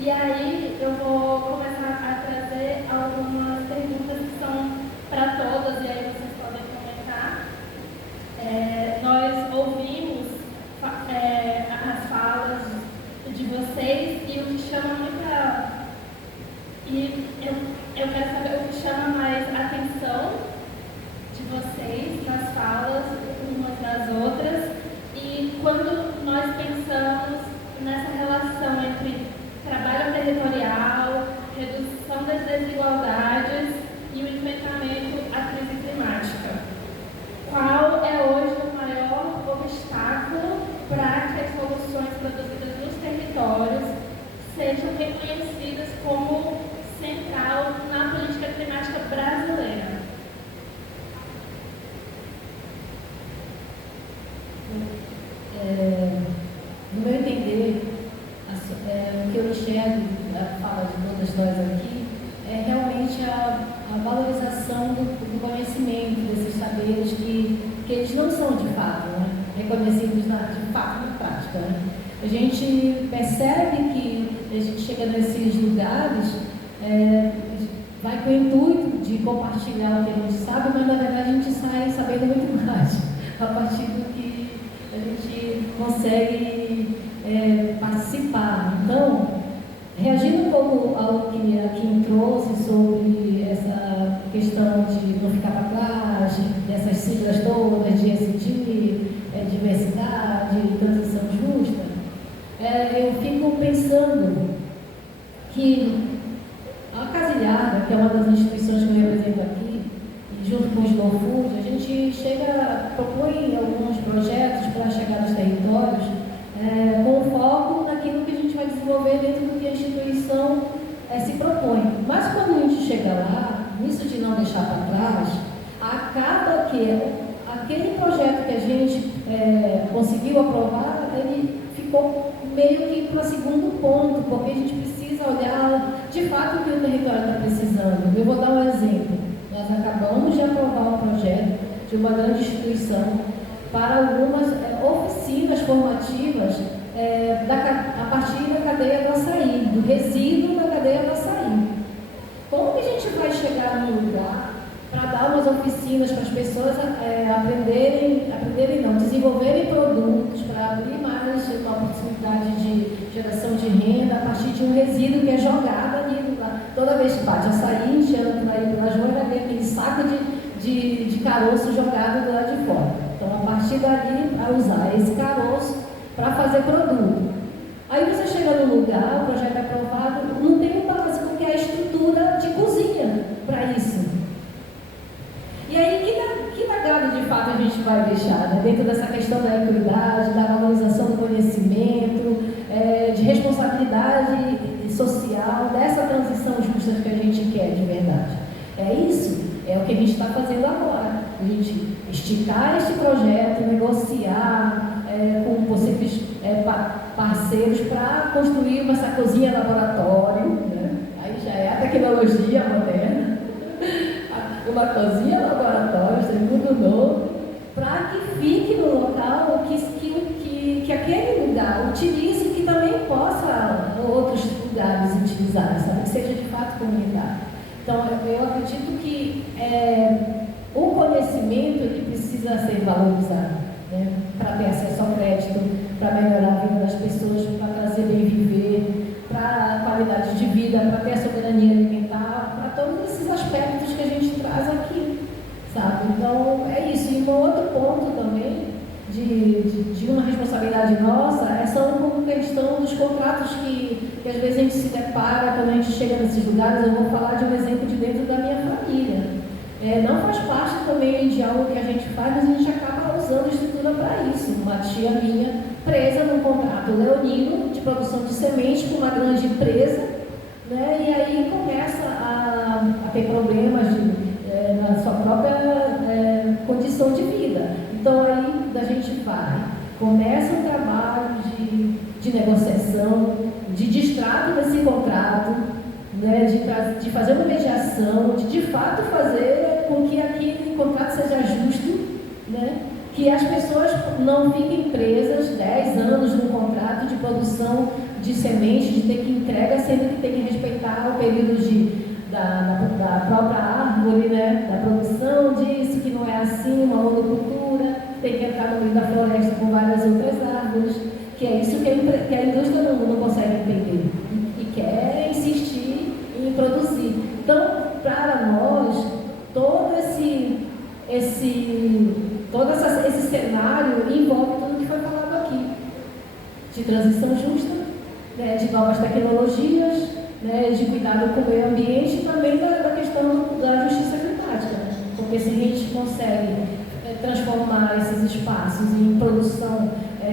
E aí eu vou começar a trazer algumas perguntas que são para todas, e aí vocês podem comentar. Nós ouvimos as falas de vocês, e o que chama muita... E eu quero saber o que chama mais atenção de vocês nas falas umas das outras, e quando nós pensamos nessa relação entre trabalho territorial, redução das desigualdades e o enfrentamento à crise climática. Qual é hoje o maior obstáculo para que as soluções produzidas nos territórios sejam reconhecidas como central na política climática brasileira? No meu entender, o que eu enxergo da fala de todas nós aqui é realmente a valorização do conhecimento, desses saberes que eles não são de fato, né, reconhecidos de fato na prática. Né? A gente percebe que a gente chega nesses lugares, vai com o intuito de compartilhar o que a gente sabe, mas na verdade a gente sai sabendo muito mais a partir do que a gente consegue participar. Então, reagindo um pouco ao que a Kim trouxe sobre essa questão de não ficar para trás, dessas siglas todas, de ESG, diversidade, transição justa, eu fico pensando que a Casilhada, que é uma das instituições que eu represento aqui, e junto com o Slow Food, a gente propõe alguns projetos para chegar nos territórios, com foco naquilo que a gente vai desenvolver dentro do que a instituição se propõe. Mas quando a gente chega lá, nisso de não deixar para trás, acaba que aquele projeto que a gente conseguiu aprovar, ele ficou meio que para segundo ponto, porque a gente precisa olhar de fato o que o território está precisando. Eu vou dar um exemplo. Nós acabamos de aprovar um projeto de de uma grande instituição para algumas oficinas formativas a partir da cadeia do açaí, do resíduo da cadeia do açaí. Como que a gente vai chegar num lugar para dar umas oficinas para as pessoas desenvolverem produtos, para abrir mais uma oportunidade de geração de renda a partir de um resíduo que é jogado ali, toda vez que bate açaí, enchendo por aí pela rua, vai ter aquele saco de caroço jogado do lado de fora. Então, a partir dali, a usar esse caroço para fazer produto. Aí você chega no lugar, o projeto é aprovado, não tem um básico que é a estrutura de cozinha para isso. E aí, que legado de fato a gente vai deixar, né? Dentro dessa questão da equidade, da valorização do conhecimento, de responsabilidade social, dessa transição justa que a gente quer de verdade. É isso, é o que a gente está fazendo agora. A gente esticar esse projeto, negociar com possíveis parceiros para construir essa cozinha laboratório, né? Aí já é a tecnologia moderna. Uma cozinha laboratório, segundo novo, para que fique no local que aquele lugar utilize e que também possa outros lugares utilizar, sabe? Que seja de fato comunidade. Então, eu acredito que o conhecimento ele precisa ser valorizado, né? Para ter acesso ao crédito, para melhorar a vida das pessoas, para trazer bem viver, para qualidade de vida, para ter a soberania alimentar, para todos esses aspectos que a gente traz aqui, sabe? Então, é isso. E um outro ponto também de uma responsabilidade nossa é só uma questão dos contratos que às vezes a gente se depara quando a gente chega nesses lugares. Eu vou falar de um exemplo de dentro da minha família. Não faz parte também de algo que a gente faz, mas a gente acaba usando estrutura para isso. Uma tia minha presa num contrato leonino de produção de semente com uma grande empresa, né? E aí começa a ter problemas na sua própria condição de vida. Então aí a gente começa um trabalho de negociação, de destrato desse contrato, né? De fazer uma mediação, de fato fazer com que aquele contrato seja justo, né? Que as pessoas não fiquem presas 10 anos no contrato de produção de semente, de ter que entrega, sendo que tem que respeitar o período da própria árvore, né? Da produção disso, que não é assim, uma monocultura, tem que entrar no meio da floresta com várias outras árvores, que é isso que a indústria não consegue entender e quer insistir em produzir. Então, para nós, todo esse cenário envolve tudo que foi falado aqui, de transição justa, né, de novas tecnologias, né, de cuidado com o meio ambiente e também da questão da justiça climática, né? Porque se a gente consegue transformar esses espaços em produção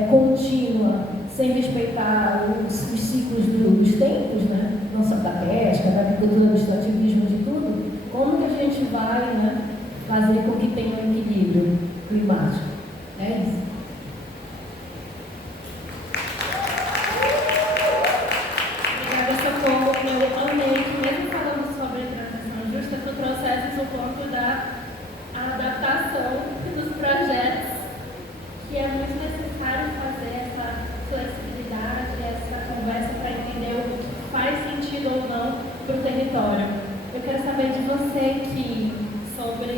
contínua, sem respeitar os ciclos dos tempos, né, não só da pesca, da agricultura, do extrativismo, de tudo, como que a gente vai, né, fazer com que tenha um equilíbrio climático? É isso. Obrigada, Socorro. Eu amei que, mesmo falando sobre transição justa, tu trouxesse o ponto da adaptação dos projetos, que é muito necessário fazer essa flexibilidade, essa conversa para entender o que faz sentido ou não para o território. Eu quero saber de você aqui sobre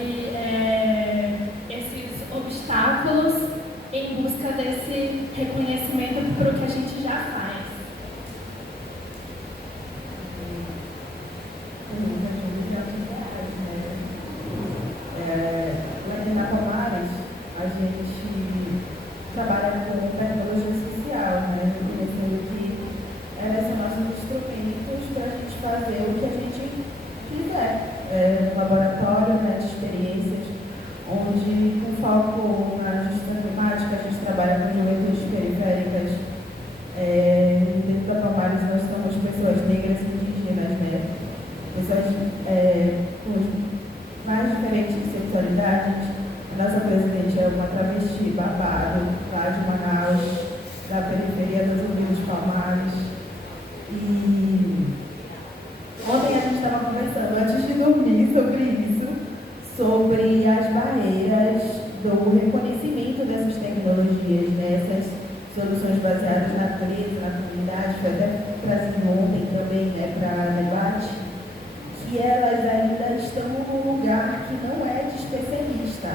esses obstáculos em busca desse reconhecimento para o que a gente já faz. Lá na Palmares, a gente trabalha com tecnologia social, né? Pensando que são nossos instrumentos para a gente fazer o que a gente quiser. Laboratório, né, de experiências, onde, com foco na justiça climática, a gente trabalha com juventudes periféricas. Dentro da Palmares, nós somos pessoas negras e indígenas, né? Pessoas com mais diferentes sexualidades. A nossa presidente é uma travesti babado, lá de Manaus, da periferia dos Unidos Palmares. E ontem a gente estava conversando, antes de dormir, sobre isso, sobre as barreiras do reconhecimento dessas tecnologias, né? Essas soluções baseadas na natureza, na comunidade, foi até trazido ontem também, né, para debate, que elas ainda estão num lugar que não é de especialista,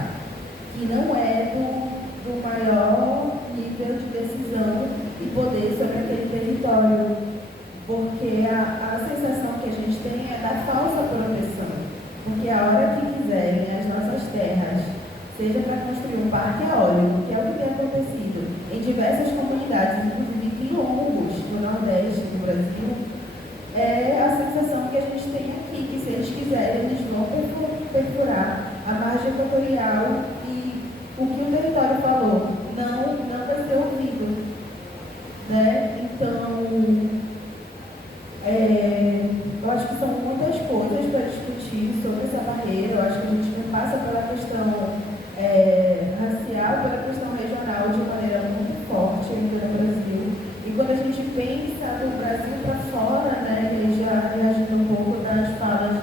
que não é do maior nível de decisão e poder sobre aquele território, porque a sensação que a gente tem é da falsa proteção, porque a hora que quiserem as nossas terras, seja para construir um parque eólico, que é o que tem acontecido em diversas comunidades, inclusive quilombos no Nordeste do Brasil, é a sensação que a gente tem aqui, que se eles quiserem, eles vão perfurar a margem equatorial e o que o território falou não vai ser ouvido, né? Então, eu acho que são muitas coisas para discutir sobre essa barreira. Eu acho que a gente passa pela questão racial, pela questão regional de maneira muito forte ainda no Brasil. E quando a gente pensa do Brasil para fora, né, e já reagindo um pouco das falas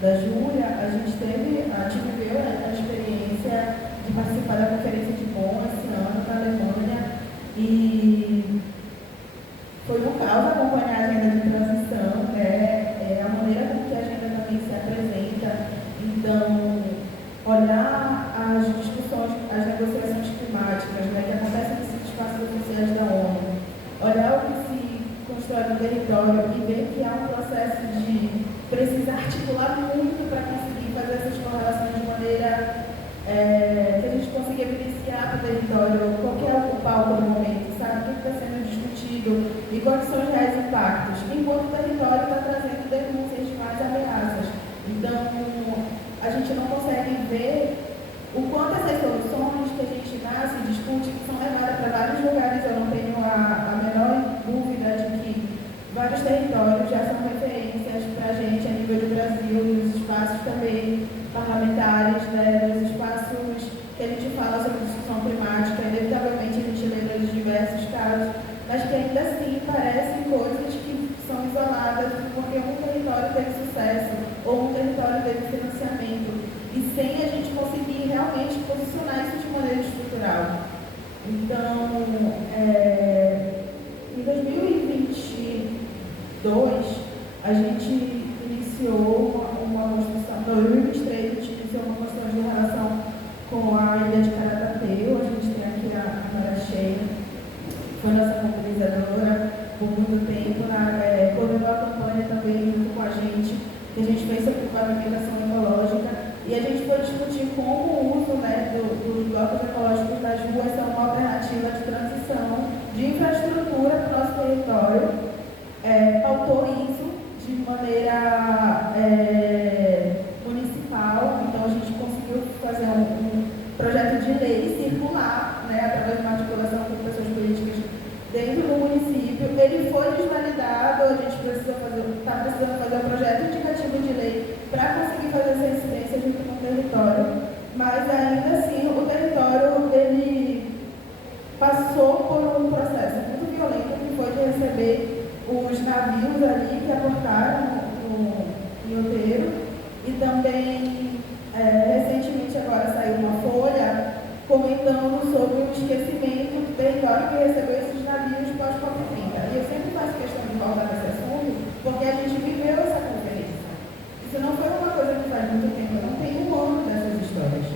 da Júlia, a gente viveu a experiência de participar da Conferência de Bonn esse ano na Alemanha, e foi um caos acompanhar a agenda de transição, né, a maneira com que a agenda também se apresenta. Então, olhar as discussões, as negociações climáticas, né, que acontecem nesses espaços oficiais da ONU, olhar o que se constrói no território e ver que há um processo de precisar articular muito para conseguir fazer essas correlações de maneira que a gente consiga evidenciar para o território qual que é o palco do momento, sabe? O que está sendo discutido e quais são os reais impactos, enquanto o território está trazendo denúncias de mais ameaças. Então, a gente não consegue ver o quanto essas soluções que a gente nasce e discute, que são levadas para vários lugares. Eu não tenho a menor dúvida de que vários territórios já são referências para a gente a nível do Brasil, nos espaços também parlamentares, né, nos espaços que a gente fala sobre discussão climática. Inevitavelmente a gente lembra de diversos casos, mas que ainda assim parecem coisas que são isoladas porque um território teve sucesso ou um território teve financiamento, e sem a gente conseguir realmente posicionar isso de maneira estrutural. Então, em 2022, a gente iniciou uma construção, em 2023 a gente iniciou uma construção de relação com a ilha de Caratateu. A gente tem aqui a Nora Cheia, foi nossa mobilizadora por muito tempo, coordenou a campanha também junto com a gente, que a gente fez sobre pavimentação ecológica, e a gente foi discutir como o uso, né, dos blocos ecológicos das ruas são uma alternativa de transição de infraestrutura para o nosso território. Pautou isso de maneira municipal, então a gente conseguiu fazer um projeto de lei circular, né, através de uma articulação com pessoas políticas dentro do município. Ele foi desvalidado, a gente está precisando fazer um projeto indicativo de lei para conseguir fazer essa incidência junto com o território, mas ainda assim o território ele passou por um processo muito violento, que foi de receber os navios ali que aportaram no Outeiro, e também recentemente agora saiu uma folha comentando sobre o esquecimento do território que recebeu esses navios pós-COP30. E eu sempre faço questão de voltar nesse assunto, porque a gente viveu essa conferência. Isso não foi uma coisa que faz muito tempo, eu não tenho um ano dessas histórias.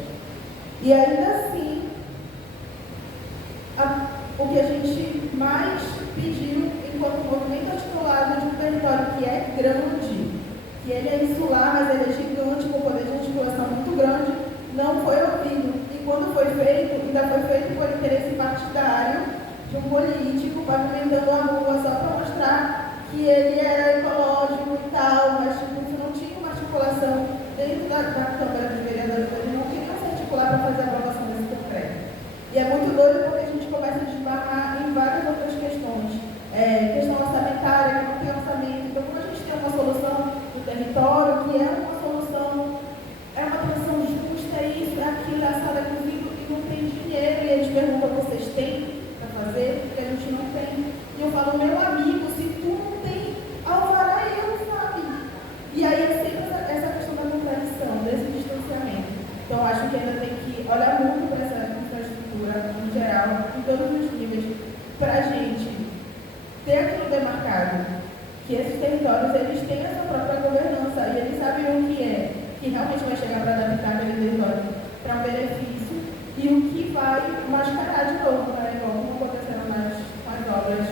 E ainda assim, o que a gente mais pediu enquanto movimento articulado de um território que é grande, que ele é insular, mas ele é gigante, com poder de articulação muito grande, não foi ouvido. E quando foi feito, ainda foi feito por interesse partidário de um político, pavimentando a rua só para mostrar que ele era ecológico e tal, mas isso não tinha uma articulação dentro da Câmara dos Vereadores, eles não queriam se articular para fazer a aprovação desse concreto. E é muito doido porque a gente começa a desbarrar em várias outras questões. Questão orçamentária, que não tem orçamento. Então, quando a gente tem uma solução do território, que é uma solução, é uma transição justa, isso, aquilo, assado, aquilo, e não tem dinheiro, e eles perguntam: vocês têm para fazer? Porque a gente não tem. E eu falo: meu amigo, se tu não tem alvará, eu, sabe? E aí é sempre essa questão da contradição, desse distanciamento. Então, acho que ainda tem que olhar muito todos os níveis, para a gente ter aquilo demarcado, que esses territórios eles têm a sua própria governança e eles sabem o que é, que realmente vai chegar para adaptar aquele território para um benefício e o que vai mascarar de novo, né? Igual como acontecendo com as obras,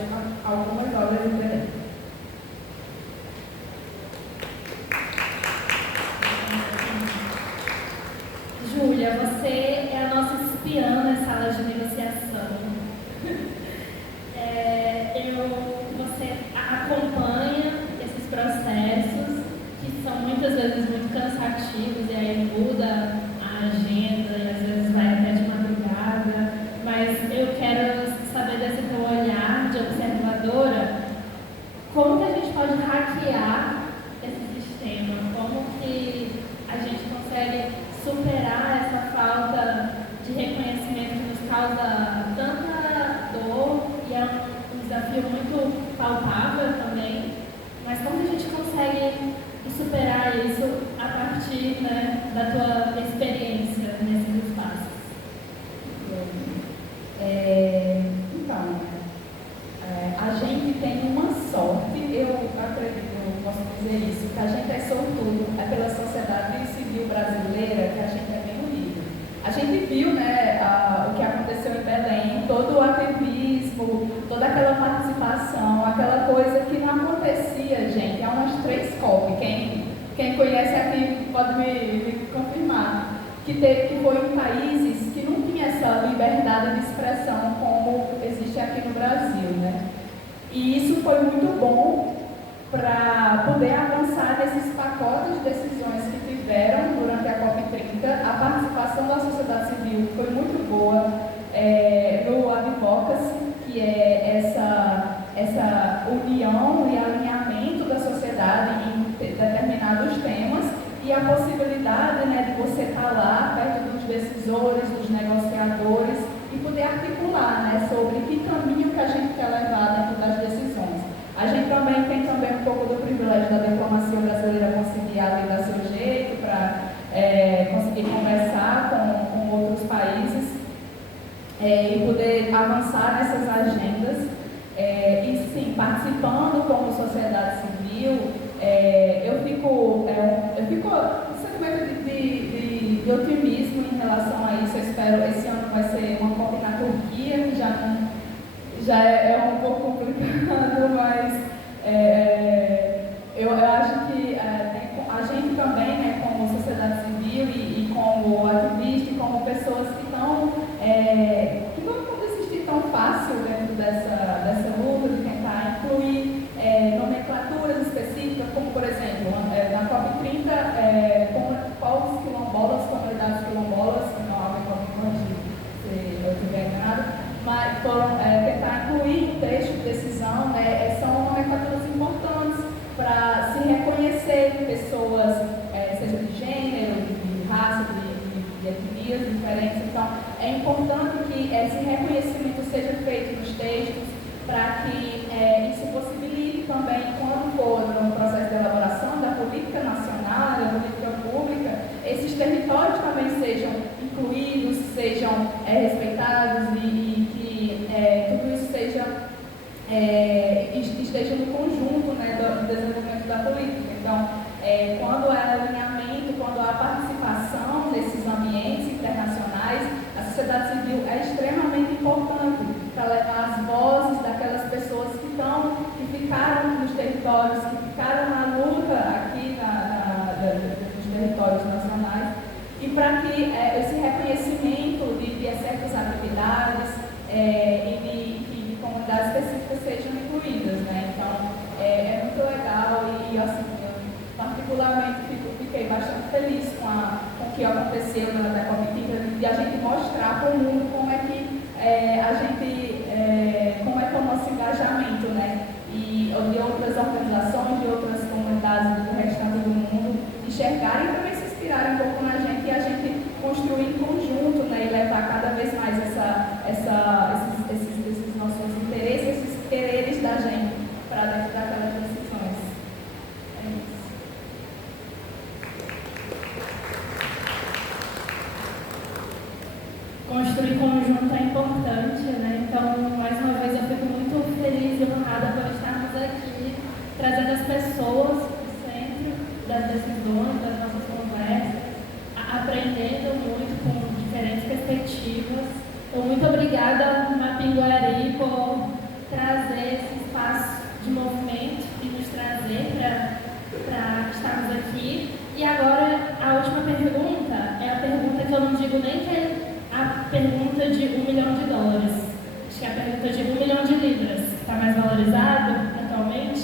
algumas obras em Belém. Júlia, você é a nossa espiã nas salas de negociação. Você acompanha esses processos que são muitas vezes muito cansativos e aí muda a agenda e às vezes vai até de madrugada, mas eu quero saber desse teu olhar de observadora, como que a gente pode hackear esse sistema, como que a gente consegue superar essa falta de reconhecimento que nos causa tanta dor e é um desafio muito palpável também, mas como a gente consegue superar isso a partir, né, da tua experiência nesses espaços? Então, a gente tem uma sorte, eu acredito, eu posso dizer isso, que a gente é sortudo, é pela sociedade civil brasileira que a gente é bem unido. A gente viu, né, o que aconteceu em Belém, todo o ativismo, toda aquela participação, aquela coisa que não acontecia, gente, há umas 3 COP, quem conhece aqui pode me confirmar, que foi em países que não tinha essa liberdade de expressão como existe aqui no Brasil, né? E isso foi muito bom para poder avançar nesses pacotes de decisões que tiveram durante a COP30. A participação da sociedade civil foi muito boa no Advocacy, que é essa união e alinhamento da sociedade em determinados temas e a possibilidade, né, de você estar lá perto dos decisores, dos negociadores e poder articular, né, sobre que caminho que a gente quer levar dentro das decisões. A gente também tem um pouco do privilégio da diplomacia brasileira conseguir ali dar seu jeito para conseguir conversar com outros países e poder avançar nessas agendas. E sim, participando como sociedade civil, eu fico com um sentimento de otimismo em relação a isso. Eu espero, esse ano vai ser uma COP na Turquia, que já é um pouco complicado, mas eu acho que a gente também, né, como sociedade civil e como ativista e como pessoas que não vão desistir tão fácil dentro dessa luta, de tentar incluir nomenclaturas específicas, como por exemplo, na COP30, povos quilombolas, comunidades quilombolas, que não há COP30, se eu estiver enganado, mas foram tentar incluir um trecho de decisão, né, são nomenclaturas importantes para se reconhecer pessoas, seja de gênero, de raça, de etnias diferentes. Então, é importante que esse reconhecimento seja feito nos textos para que isso possibilite também, quando for no processo de elaboração da política nacional, da política pública, esses territórios também sejam incluídos, sejam respeitados e que tudo isso esteja no conjunto, né, do desenvolvimento da política. Então, quando há alinhamento, quando há participação nesses ambientes internacionais, a sociedade civil é extremamente importante para levar as vozes daquelas pessoas que ficaram nos territórios, que ficaram na luta aqui nos territórios nacionais, e para que esse reconhecimento de certas atividades e de comunidades específicas sejam incluídas, né? Então, é muito legal e assim, eu particularmente fiquei bastante feliz com o que aconteceu na COP30, de a gente mostrar para o mundo como é que como é que é o nosso engajamento, né? E de outras organizações, de outras comunidades do restante do mundo, enxergarem e também se inspirarem um pouco na gente e a gente construir em conjunto, né? E levar cada vez mais esses nossos interesses, esses quereres da gente para dentro daquelas decisões. É isso. Construir conjunto é importante, né? Então, mais uma vez, eu fico muito feliz e honrada por estarmos aqui, trazendo as pessoas para o centro das decisões, das nossas conversas, aprendendo muito com diferentes perspectivas. Então, muito obrigada, Mapinguari, por trazer esse espaço de movimento e nos trazer para estarmos aqui. E agora, a última pergunta é a pergunta que eu não digo nem que é a pergunta de $1 milhão. Acho que é a pergunta de 1 milhão de libras, que está mais valorizado atualmente.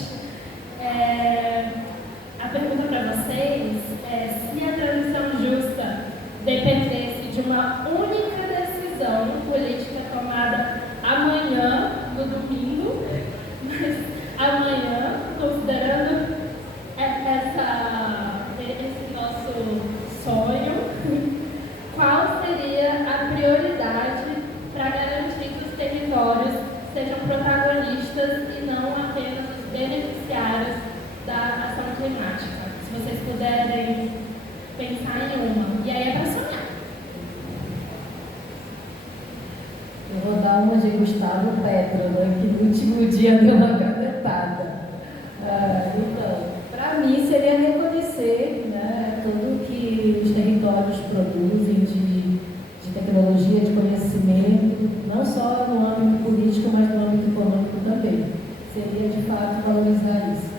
A pergunta para vocês é se a transição justa dependesse de uma única decisão política tomada amanhã, no domingo, mas amanhã, considerando esse nosso sonho, qual seria a prioridade para garantir que os territórios sejam protagonistas e não apenas os beneficiários da ação climática? Se vocês puderem pensar em uma. E aí é para sonhar. Eu vou dar uma de Gustavo Petro, né, que no último dia deu uma canetada. Então, para mim seria reconhecer, né, tudo que os territórios produzem de tecnologia, de conhecimento, não só no âmbito político, mas no âmbito econômico também. Seria, de fato, valorizar isso.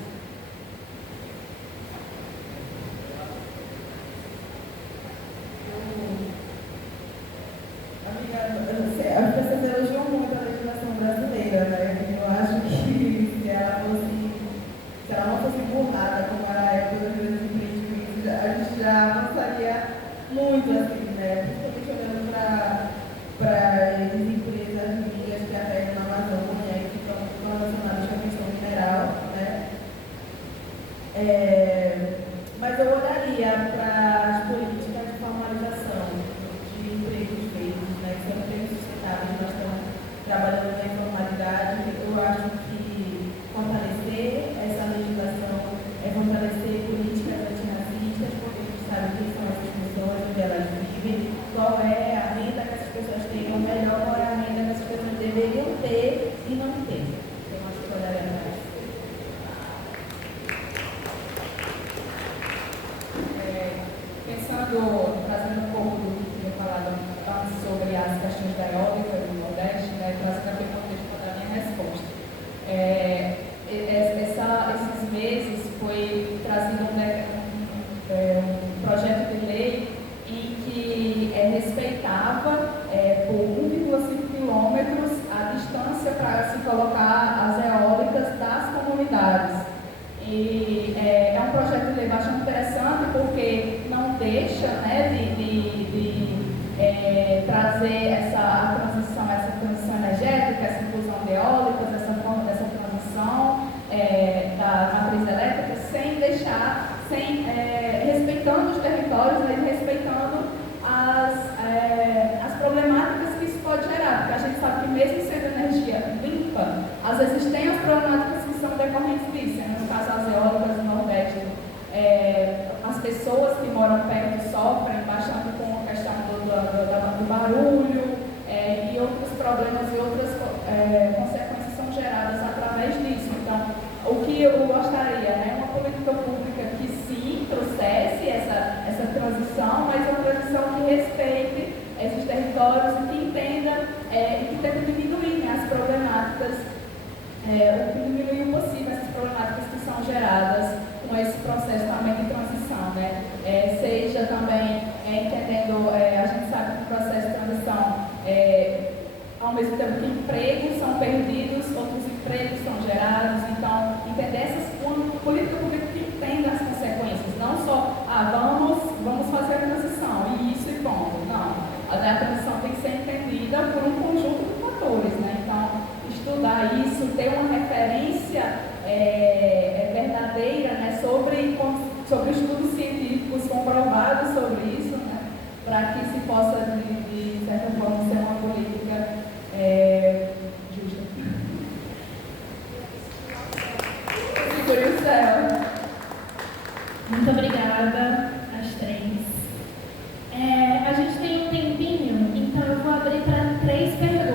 Vocês elogiam muito a legislação brasileira, né? Eu acho que se ela não fosse burrada como era a época do presidente, a gente já avançaria muito assim, né? Principalmente olhando para as empresas minhas que atuam na Amazônia e que estão relacionadas com a questão mineral, né? Mas eu olharia para as políticas de formalização de empregos verdes, né, que são empregos sustentáveis. Nós estamos trabalhando na informalidade. Eu acho que fortalecer essa legislação é fortalecer políticas antirracistas, porque a gente sabe quem são essas pessoas, onde elas vivem, qual é a renda que essas pessoas têm, ou melhor, qual é a renda que essas pessoas deveriam ter e não ter. Então, acho que eu olharia para isso. Trazendo um pouco do que eu tinha falado antes sobre as questões da eólica do Nordeste, né, trazendo aqui o contexto da minha resposta. Esses meses foi trazido um projeto de lei em que respeitava por 1,5 quilômetros a distância para se colocar as eólicas das comunidades. E é um projeto de lei bastante interessante porque não deixa, né, de trazer a transição energética, essa inclusão de eólicas, essa forma dessa transição da matriz elétrica, respeitando os territórios, mas respeitando as problemáticas que isso pode gerar, porque a gente sabe que mesmo sendo energia limpa, às vezes tem as problemáticas que são decorrentes disso, né? No caso as eólicas do Nordeste, as pessoas que moram perto sofrem bastante com a questão do barulho e outros problemas e outras consequências são geradas através disso. Então, o que eu gostaria, né, uma política pública que sim trouxesse essa transição, mas uma transição que respeite esses territórios e que entenda e que tente diminuir, né, as problemáticas, o diminuir o possível essas problemáticas que são geradas com esse processo também de transição, né? Seja também entendendo, a gente sabe que o processo de transição, ao mesmo tempo que empregos são perdidos, outros empregos são gerados, então entender uma política pública que entenda as consequências, não só, vamos fazer a transição, e isso e ponto, não. A transição tem que ser entendida por um conjunto de fatores, né? Então, estudar isso, ter uma referência verdadeira, né, sobre estudos científicos comprovados sobre isso, né, para que se possa, de certa forma, ser uma política justa. Segure o céu. Muito obrigada às três. A gente tem um tempinho, então eu vou abrir para 3 perguntas.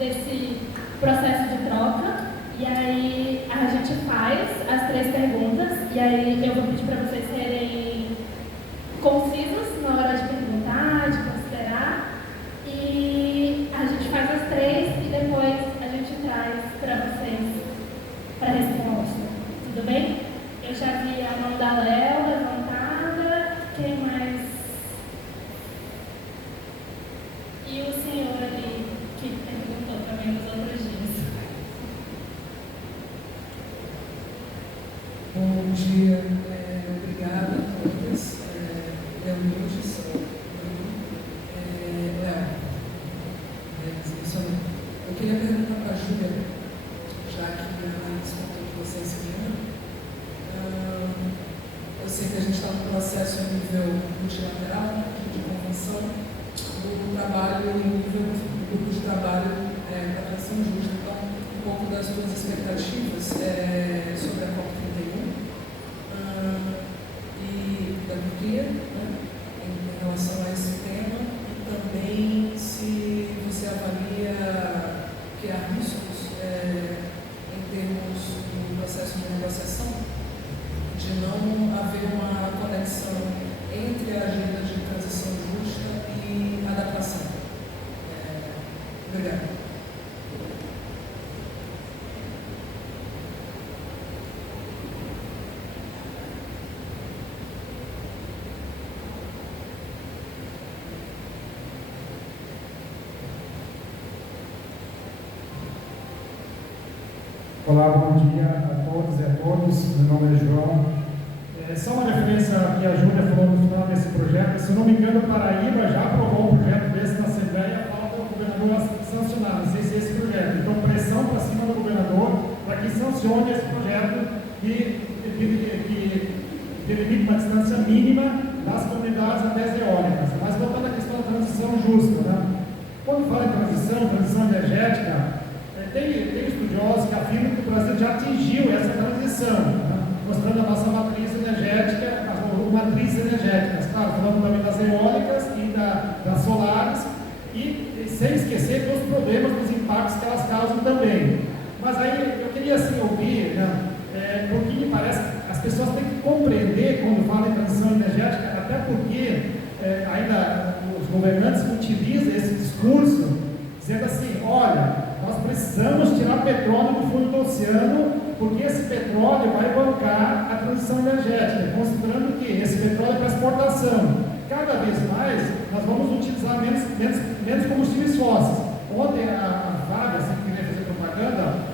desse processo de troca. E aí a gente faz as 3 perguntas, e aí eu vou pedir para vocês serem concisos na hora de perguntar, de considerar. E a gente faz as 3 e depois a gente traz para vocês para a resposta. Tudo bem? Eu já vi a mão da Léo levantada. Quem mais? E o senhor ali que perguntou também nos outros dias. Bom dia, obrigada a todas. Leonildes, Léo, eu queria perguntar para a Júlia, já que a Anaís contou que você é escritora. Eu sei que a gente está no processo a nível multilateral, de convenção, do trabalho em nível do grupo de trabalho da transição justa. Então, um pouco das suas expectativas sobre a COP31 e da Turquia, né, em relação a esse tema, e também se você avalia que há riscos em termos do processo de negociação, de não haver uma conexão entre a agenda de transição justa e adaptação. Obrigada. Olá, bom dia a todos e a todos. Meu nome é João. Só uma referência que a Júlia falou no final desse projeto. Se não me engano, Paraíba já aprovou um projeto desse na Assembleia, falta o governador sancionar. Não sei se é esse projeto. Então, pressão para cima do governador para que sancione esse projeto que delimite uma distância mínima das comunidades até as eólicas. Mas voltando à questão da transição justa, né? Quando fala em transição energética, tem estudiosos que afirmam que o Brasil já atingiu essa transição, né? Mostrando a nossa matriz energética, claro, falando também das eólicas e das solares, e sem esquecer dos problemas, dos impactos que elas causam também. Mas aí eu queria assim ouvir, né, porque me parece que as pessoas têm que compreender quando falam em transição energética, até porque ainda os governantes utilizam esse discurso, dizendo assim, olha, nós precisamos tirar petróleo do fundo do oceano, porque esse petróleo vai bancar a transição energética, considerando que esse petróleo é para exportação. Cada vez mais, nós vamos utilizar menos combustíveis fósseis. Ontem, a Vale, assim que queria fazer propaganda,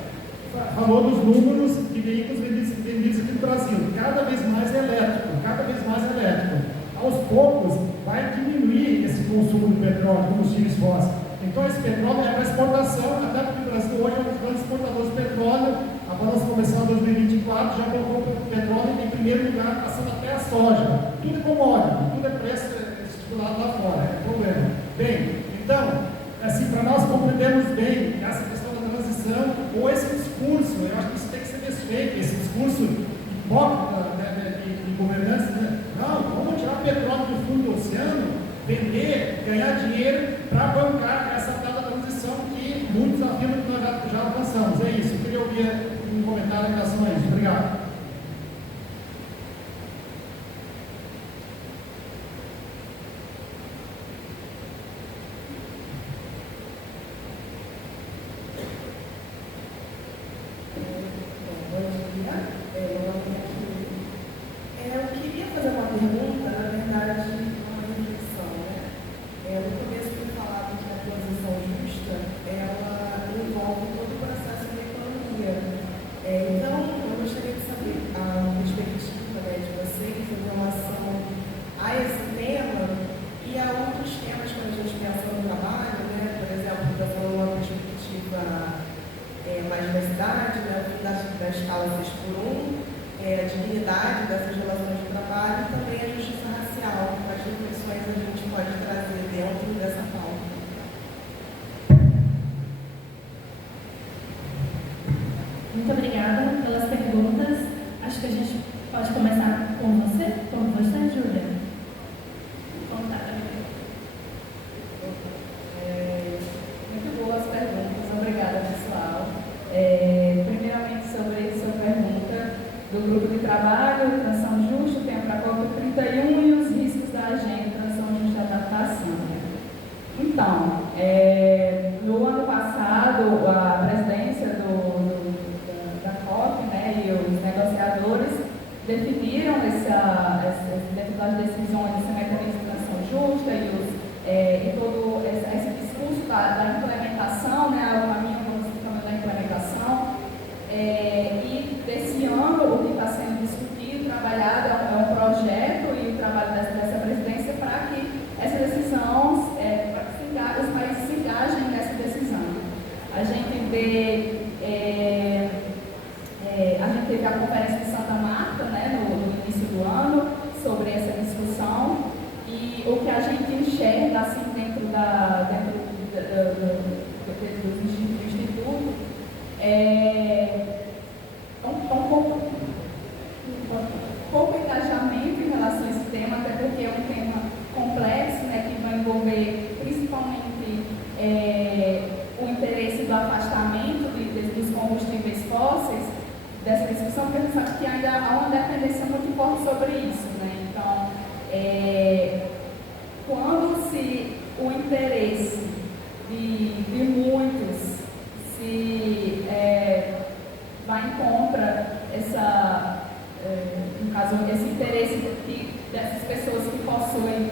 falou dos números de veículos vendidos aqui no Brasil. Cada vez mais elétrico, cada vez mais elétrico. Aos poucos, vai diminuir esse consumo de petróleo, de combustíveis fósseis. Então, esse petróleo é para exportação, até porque o Brasil hoje é um dos grandes exportadores de petróleo. A balança comercial de 2024 já colocou o petróleo em primeiro lugar, passando até a soja. Tudo é commodity, tudo é preço estipulado lá fora, é problema. Bem, então, assim, para nós compreendermos bem essa questão da transição, ou esse discurso, eu acho que isso tem que ser desfeito, esse discurso hipócrita de governantes, né? Não, vamos tirar petróleo do fundo do oceano, vender, ganhar dinheiro para bancar essa tal da transição que muitos afirmam que nós já alcançamos. É isso, eu queria ouvir um comentário em relação a isso. Obrigado. Eu queria fazer uma pergunta, na verdade, uma reflexão, né? No começo foi falado que a transição justa, ela envolve todo o processo da economia. Então, eu gostaria de saber a perspectiva, né, de vocês em relação a esse tema e a outros temas quando a gente pensa no trabalho, né? Por exemplo, pensando numa perspectiva mais diversidade, né? Da escala 6x1, a dignidade dessas relações de trabalho e também a justiça racial. Quais reflexões a gente pode trazer dentro dessa pauta? Muito obrigada pelas perguntas. Acho que a gente pode começar com você, Júlia. Contar. Muito boas perguntas. trabalho, transição justa, o tema para a COP31 e os riscos da agenda, transição justa e adaptação. Né? Então, no ano passado, a presidência da COP, né, e os negociadores definiram dentro das decisões esse mecanismo de transição justa e todo esse discurso da implementação, né, o caminho da implementação. E desse ano, o que está sendo discutido, trabalhado, é um projeto e o trabalho dessa presidência para que essa decisão, para que os países se engajem nessa decisão. A gente teve a conferência de Santa Marta, né, no início do ano, sobre essa discussão, e o que a gente enxerga assim, dentro do Instituto pouco engajamento em relação a esse tema, até porque é um tema complexo, né, que vai envolver principalmente o interesse do afastamento dos combustíveis fósseis dessa discussão, porque a gente sabe que ainda há uma dependência muito forte sobre isso. Né? Então, quando o interesse de muitos se vai contra no caso, esse interesse dessas pessoas que possuem,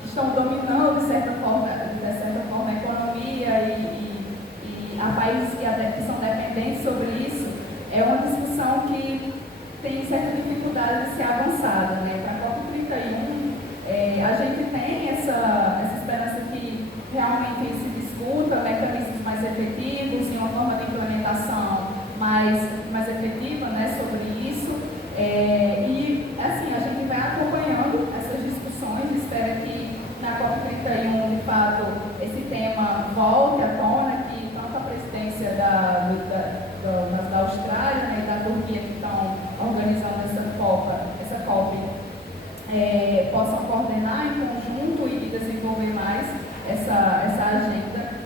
que estão dominando de certa forma a economia e há países que são dependentes sobre isso, é uma discussão que tem certa dificuldade de ser avançada. Né? Para a COP31, a gente tem essa esperança que realmente se discuta mecanismos mais efetivos e uma forma de implementação mais efetiva, né, sobre isso. E assim, a gente vai acompanhando essas discussões, espera que na COP31, de fato, esse tema volte à tona, que tanto a presidência da Austrália, né, e da Turquia, que estão organizando essa COP, possam coordenar em conjunto e desenvolver mais essa agenda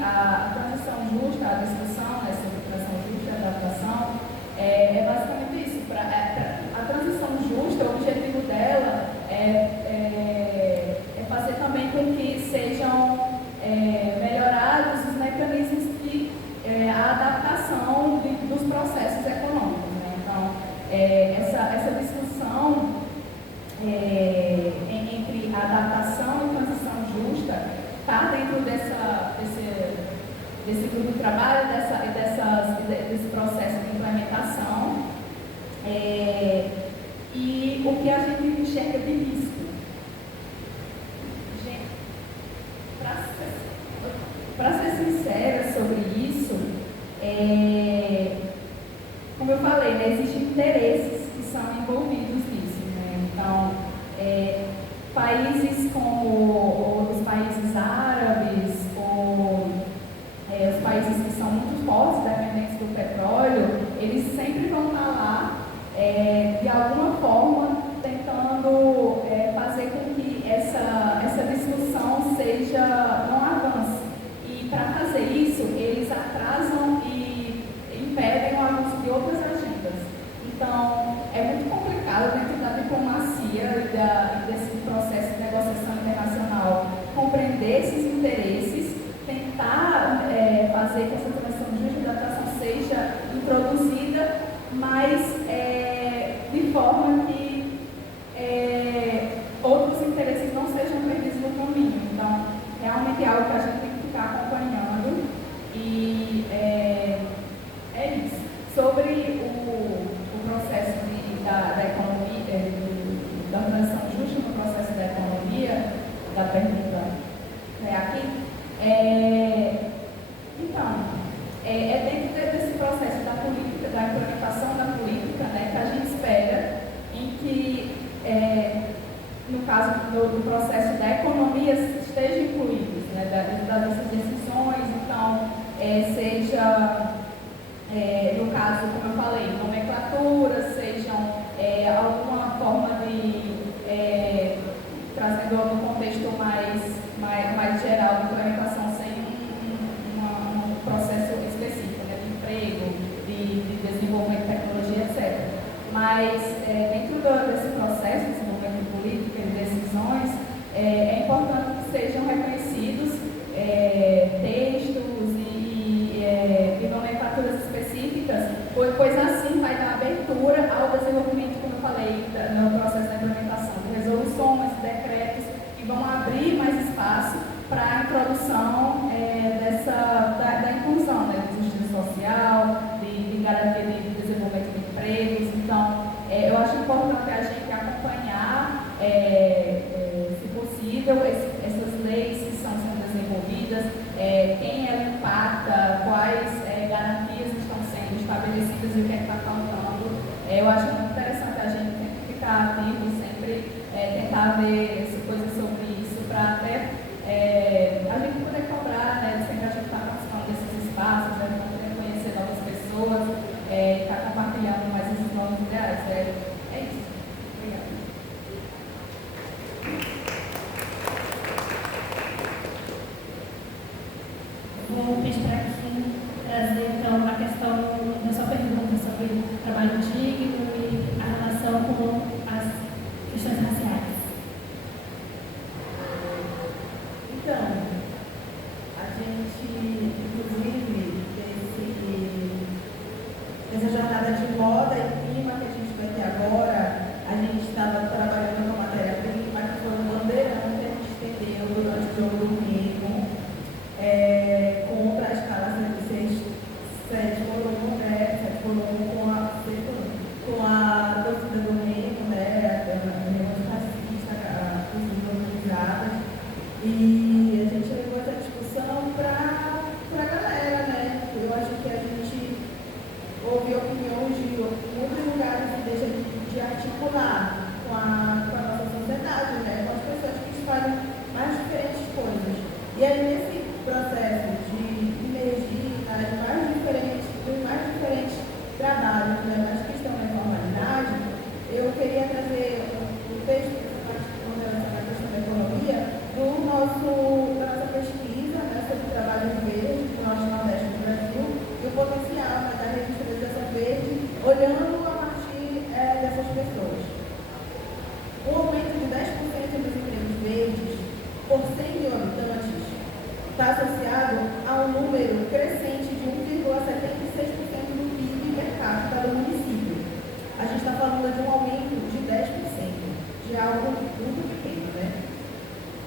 a transição justa, a discussão sobre transição justa e adaptação. É basicamente isso. A transição justa, o objetivo dela é fazer também com que sejam melhorados os mecanismos de a adaptação dos processos econômicos. Né? Então, essa discussão entre adaptação e transição justa está dentro desse grupo de trabalho, desse processo de implementação, e o que a gente enxerga de risco. Para ser sincera sobre isso, como eu falei, né, existem interesses que são envolvidos nisso. Né? Então, países como os países árabes, os países que são muito fortes, dependentes do petróleo, eles sempre vão estar lá, de alguma forma, tentando fazer com que essa discussão não avance. E para fazer isso, eles atrasam e impedem o avanço de outras agendas. Então, é muito complicado dentro da diplomacia e desse processo de negociação internacional compreender esses interesses, tentar fazer que essa transição justa e adaptação seja introduzida, mas de forma que outros interesses não sejam perdidos no caminho. Então, realmente é algo que a gente tem que ficar acompanhando e é isso. Sobre o processo da economia, da transição justa no processo da economia, da pergunta aqui, então, medidas, quem ela impacta, quais garantias estão sendo estabelecidas e o que é que está faltando. Eu acho muito interessante a gente sempre ficar atento, sempre tentar ver coisas sobre isso, para até a gente poder cobrar, né, sempre a gente está participando desses espaços, né, poder conhecer novas pessoas, estar compartilhando mais esses novos ideais. É isso. Obrigada. Vou pedir para aqui trazer então a questão da sua pergunta sobre trabalho digno e a relação com as questões raciais. Então, a gente, inclusive, essa jornada de moda e clima que a gente vai ter agora, a gente estava trabalhando com matéria-prima, que foi um bandeirão que a gente estendeu durante o jogo do domingo, contra a escala 7 por 1, né? 7 por 1 com a torcida do Remo, né? A reunião racista, a torcida organizada. E a gente levou essa discussão para a galera, né? Eu acho que a gente ouve opiniões de muitos lugares que deixa de articular com a nossa sociedade, né? Com as pessoas que fazem mais diferentes coisas. E aí, nesse processo de emergir dos mais diferentes trabalhos, né? Mas que estão na informalidade, eu queria trazer um texto com relação à questão da economia da nossa pesquisa, né, sobre o trabalho verde no Norte e Nordeste do Brasil e o potencial, né, da revitalização verde, olhando a partir dessas pessoas. O aumento de 10% dos empregos verdes por 100 mil habitantes está associado a um número crescente de 1,76% do PIB per capita do município. A gente está falando de um aumento de 10%, de algo muito pequeno, né?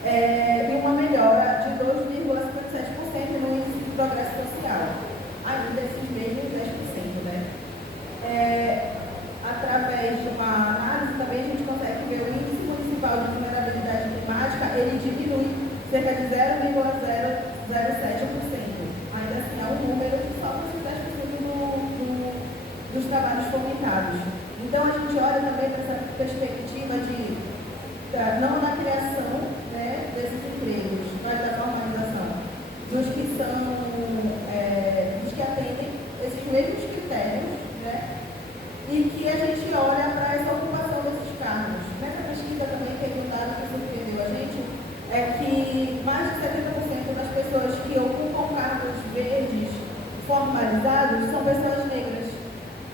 E uma melhora de 2,57% no índice de progresso social, ainda esses mesmos 10%, né? Através de uma análise também a gente consegue ver o índice municipal de vulnerabilidade climática, ele diminui cerca de 0,007%. Ainda assim é um número que só para 10% dos trabalhos fomentados. Então a gente olha também para essa perspectiva não da criação, né, desses empregos, mas da formalização, dos que atendem esses mesmos critérios, né, e que a gente olha para essa ocupação desses cargos. Nessa pesquisa também tem um dado que surpreendeu a gente, é que mais de 70% das pessoas que ocupam cargos verdes formalizados são pessoas negras,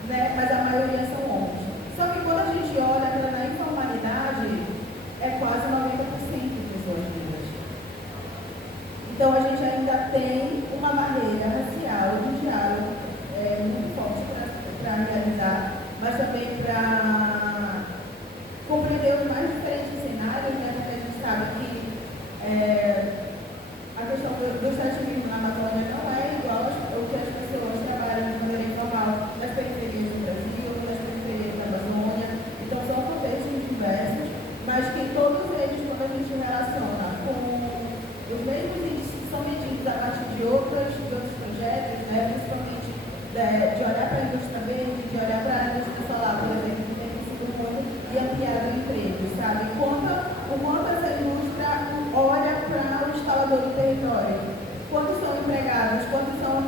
né, mas a maioria são homens. Só que quando a gente olha para a informalidade, é quase 90% de pessoas negras. Então a gente ainda tem uma barreira racial de diálogo muito forte para realizar, mas também para compreender os mais diferentes cenários, né? Porque a gente sabe que a questão do extrativismo na Amazônia não é igual ao que as pessoas trabalham de maneira informal nas periferias do Brasil, nas periferias da Amazônia. Então são contextos diversos, mas que todos eles, quando a gente relaciona com os mesmos índices que são medidos a partir de outros projetos, né, principalmente de olhar para a indústria verde, de olhar para a indústria solar, por exemplo, que tem sido muito e ampliado o emprego, sabe? O quanto essa indústria olha para o instalador do território, quantos são empregados, quantos são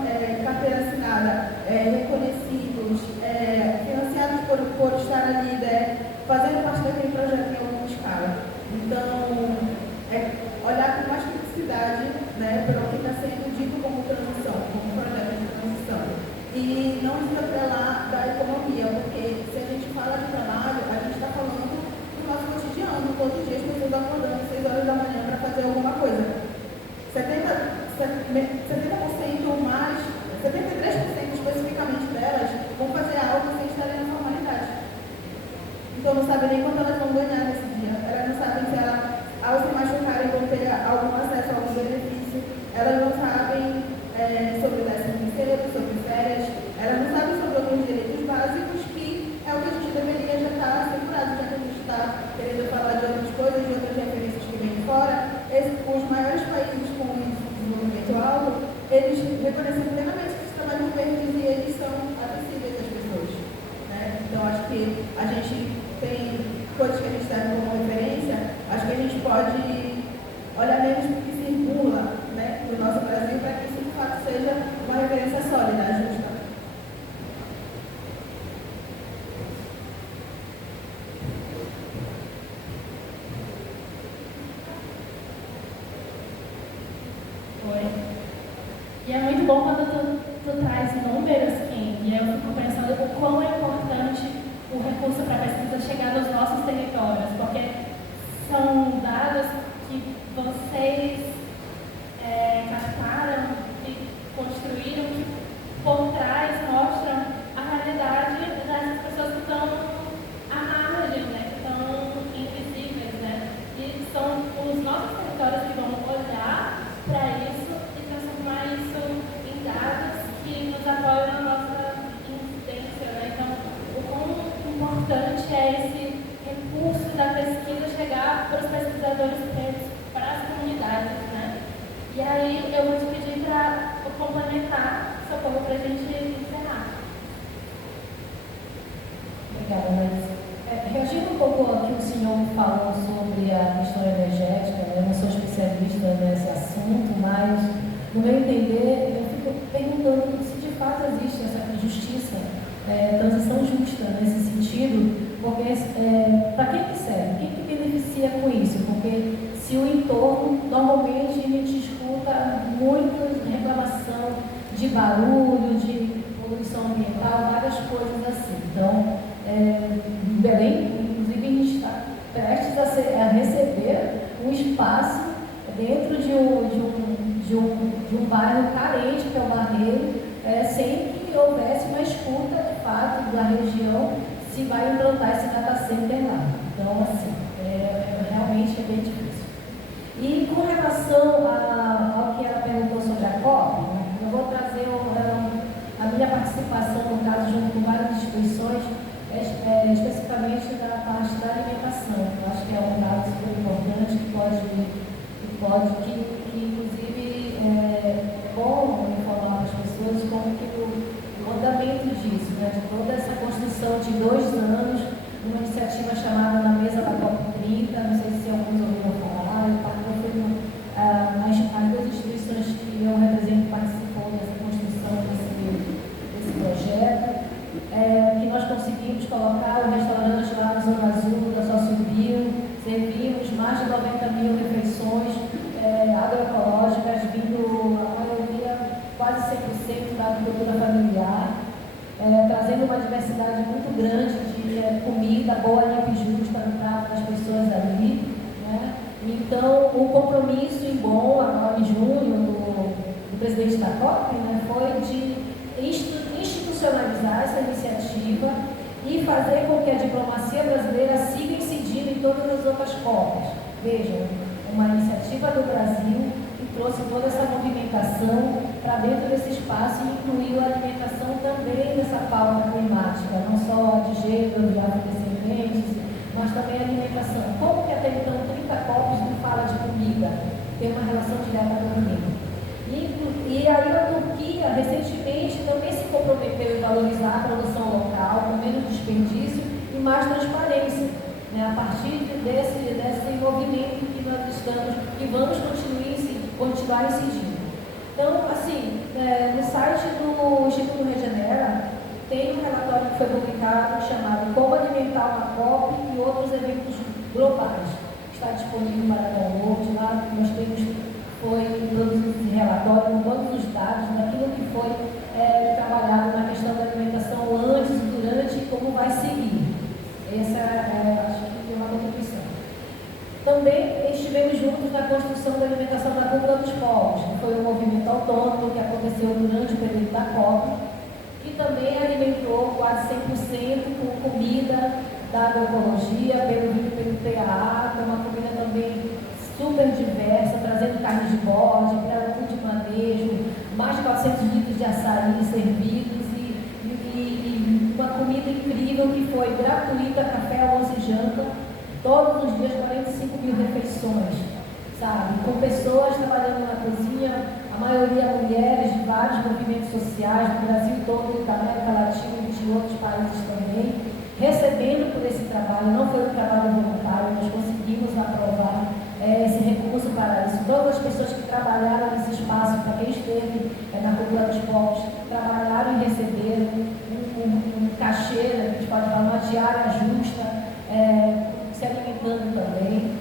carteira assinada, reconhecidos, financiados por estar ali, fazendo parte daquele projeto em alguma escala. Então, olhar com mais criticidade, né, para o que está sendo dito como transição, como projeto de transição. E não desatrelar da economia, porque se a gente fala de trabalho, a gente está falando do nosso cotidiano, todos os dias pessoas acordando 6 horas da manhã para fazer alguma coisa. 70% mais, 73% especificamente delas vão fazer algo sem estarem na formalidade. Então não sabem nem quanto elas vão ganhar nesse dia. Elas não sabem se ao se machucarem vão ter algum acesso a algum benefício. Elas não sabem sobre o 13º, sobre férias. Elas não sabem sobre alguns direitos básicos que é o que a gente deveria já estar assegurado, já que a gente está querendo falar de outras coisas, de outras referências que vêm de fora. Os maiores países com índice de desenvolvimento E é muito bom quando tu traz números, Kim, e eu fico pensando o quão é importante o recurso para a pesquisa chegar nos nossos territórios, porque são dados que vocês captaram e construíram, que por trás mostram a realidade das pessoas que estão à margem, né, que estão invisíveis, né, e são os nossos territórios que vão olhar para isso e transformar isso em dados que nos apoiam na nossa incidência, né? Então, o quão importante é esse recurso da pesquisa chegar para os pesquisadores pretos, para as comunidades, né? E aí eu vou te pedir para complementar, Socorro, para a gente encerrar. Obrigada, Larissa. Reagindo um pouco ao que o senhor falou sobre a questão energética, eu não sou especialista nesse assunto, mas, no meu entender, eu fico perguntando se de fato existe essa justiça, transição justa nesse sentido, porque para quem que serve? Quem que beneficia com isso? Porque se o entorno, normalmente a gente escuta muita reclamação de barulho, de poluição ambiental, várias coisas assim. Então, em Belém, inclusive, a gente está prestes a receber um espaço dentro de um bairro carente, que é o Barreiro, sem que houvesse uma escuta, de fato, da região, se vai implantar esse data center lá. Então, assim, realmente é bem difícil. E com relação ao que ela perguntou sobre a COP, eu vou trazer a minha participação, no caso, junto com várias instituições, especificamente da parte da alimentação. Eu acho que é um dado super importante que inclusive, é bom informar as pessoas como que o andamento disso, né, de toda essa construção de 2 anos, uma iniciativa chamada Na Mesa da COP30, não sei se alguns ouviram falar, as 2 instituições que eu represento participou dessa construção desse projeto, que nós conseguimos colocar o restaurante lá na Zona Azul da Sociobio, servimos mais de 90 mil refeições agroecológicas, vindo a maioria, quase 100% da agricultura familiar, trazendo uma diversidade muito grande de comida boa, limpa e justa no prato das pessoas ali, né? Então, o compromisso em bom, agora em junho, do presidente da COP, né, foi de institucionalizar essa iniciativa e fazer com que a diplomacia brasileira siga incidindo em todas as outras COPs. Vejam, uma iniciativa do Brasil que trouxe toda essa movimentação para dentro desse espaço e incluiu a alimentação também nessa pauta climática, não só de gênero, de afrodescendentes, mas também a alimentação. Como que até então 30 COPs não fala de comida, tem uma relação direta com a comida. E aí a Turquia, recentemente, também se comprometeu em valorizar a produção local, com menos desperdício e mais transparência, né, a partir desse movimento que nós estamos e vamos continuar incidindo. Então, assim, no site do Instituto Regenera, tem um relatório que foi publicado chamado Como Alimentar uma COP e Outros Eventos Globais. Está disponível para download lá. Nós foi produzido esse relatório com todos os dados daquilo que foi trabalhado na questão da alimentação antes, durante e como vai seguir. Essa acho que é uma contribuição. Também estivemos juntos na construção da alimentação da Cúpula dos Povos, que foi um movimento autônomo que aconteceu durante o período da COP, que também alimentou quase 100% com comida da agroecologia, pelo PAA, com uma comida também super diversa, trazendo carne de bode, produto de manejo, mais de 400 litros de açaí servidos e uma comida incrível que foi gratuita, café, almoço e janta, todos os dias, 45 mil refeições, sabe? Com pessoas trabalhando na cozinha, a maioria mulheres de vários movimentos sociais, do Brasil todo, da América Latina e de outros países também, recebendo por esse trabalho. Não foi um trabalho voluntário, nós conseguimos aprovar esse recurso para isso. Todas as pessoas que trabalharam nesse espaço, para quem esteve na Cúpula dos Povos, trabalharam e receberam um cachê, a gente pode falar, uma diária justa, se alimentando também.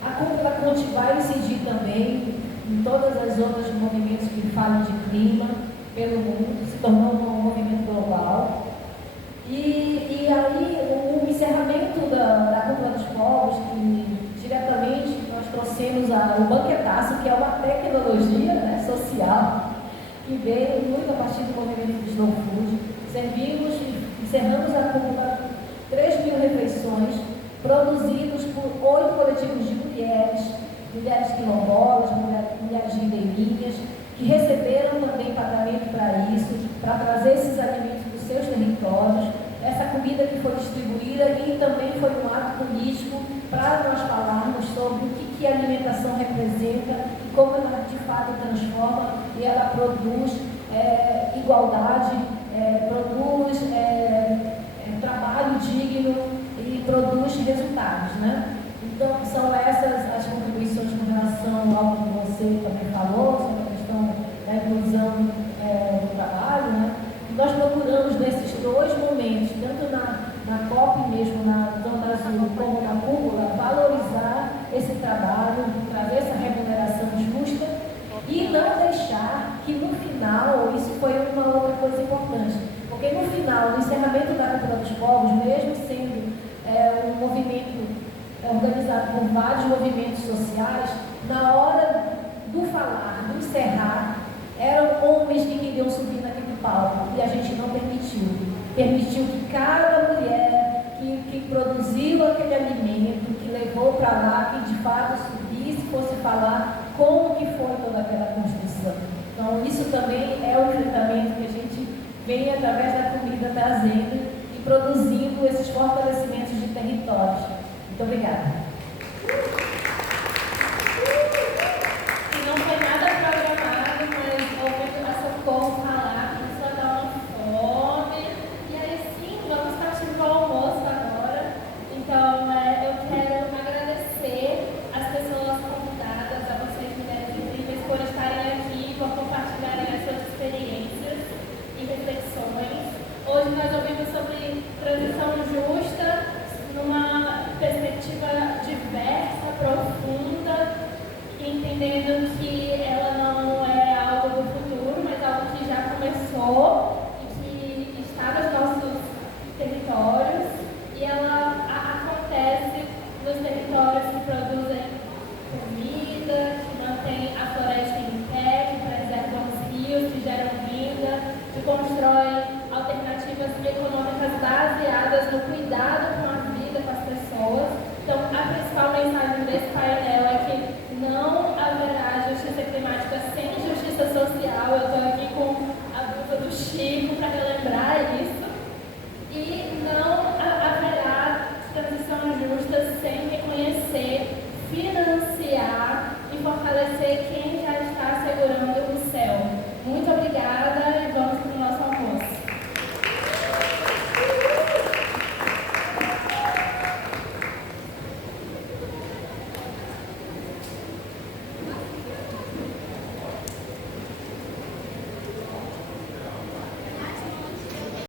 A Cúpula vai incidir também em todas as outras movimentos que falam de clima pelo mundo, se tornou um movimento global. E aí o encerramento da Cúpula dos Povos, que diretamente nós trouxemos o banquetaço, que é uma tecnologia, né, social, que veio muito a partir do movimento do Slow Food. Encerramos a cúpula 3.000 refeições, produzidos por 8 coletivos de mulheres quilombolas, mulheres ribeirinhas, que receberam também pagamento para isso, para trazer esses alimentos dos seus territórios. Essa comida que foi distribuída e também foi um ato político para nós falarmos sobre o que a alimentação representa e como ela de fato transforma e ela produz igualdade, produz trabalho digno e produz resultados, né? Então, são essas as contribuições com relação ao que você também falou, sobre a questão da inclusão do trabalho, né? Nós procuramos nesses dois momentos, tanto na COP mesmo, na Zona Azul, como na cúpula, valorizar esse trabalho, trazer essa remuneração justa e não deixar que no final, isso foi uma outra coisa importante, porque no final, no encerramento da Cúpula dos Povos, mesmo sendo um movimento organizado por vários movimentos sociais, na hora do falar, do encerrar, eram homens que queriam subir naquele palco e a gente não permitiu. Permitiu que cada mulher que produziu aquele alimento, que levou para lá, que de fato subisse, fosse falar como que foi toda aquela construção. Então isso também é o enfrentamento que a gente vem através da comida trazendo e produzindo esses fortalecimentos de territórios. Muito obrigada. E não foi nada programado, mas ouvindo a Socorro falar, começou a dar uma fome. E aí sim, vamos partir para o almoço agora. Então, eu quero agradecer as pessoas convidadas, a vocês, mulheres incríveis, por estarem aqui, por compartilharem as suas experiências e reflexões. Hoje nós ouvimos sobre transição justa, numa perspectiva diversa, profunda, entendendo que ela não é algo do futuro, mas algo que já começou e que está nos nossos territórios, e ela acontece nos territórios que produzem comida, que mantêm a floresta em pé, que preservam os rios, que geram vida, que constroem alternativas econômicas baseadas no cuidado com a vida, com as pessoas. Então, a principal mensagem desse painel é que não haverá justiça climática sem justiça social. Eu estou aqui com a blusa do Chico para relembrar isso. E não haverá transição justa sem reconhecer, financiar e fortalecer quem já está segurando o céu.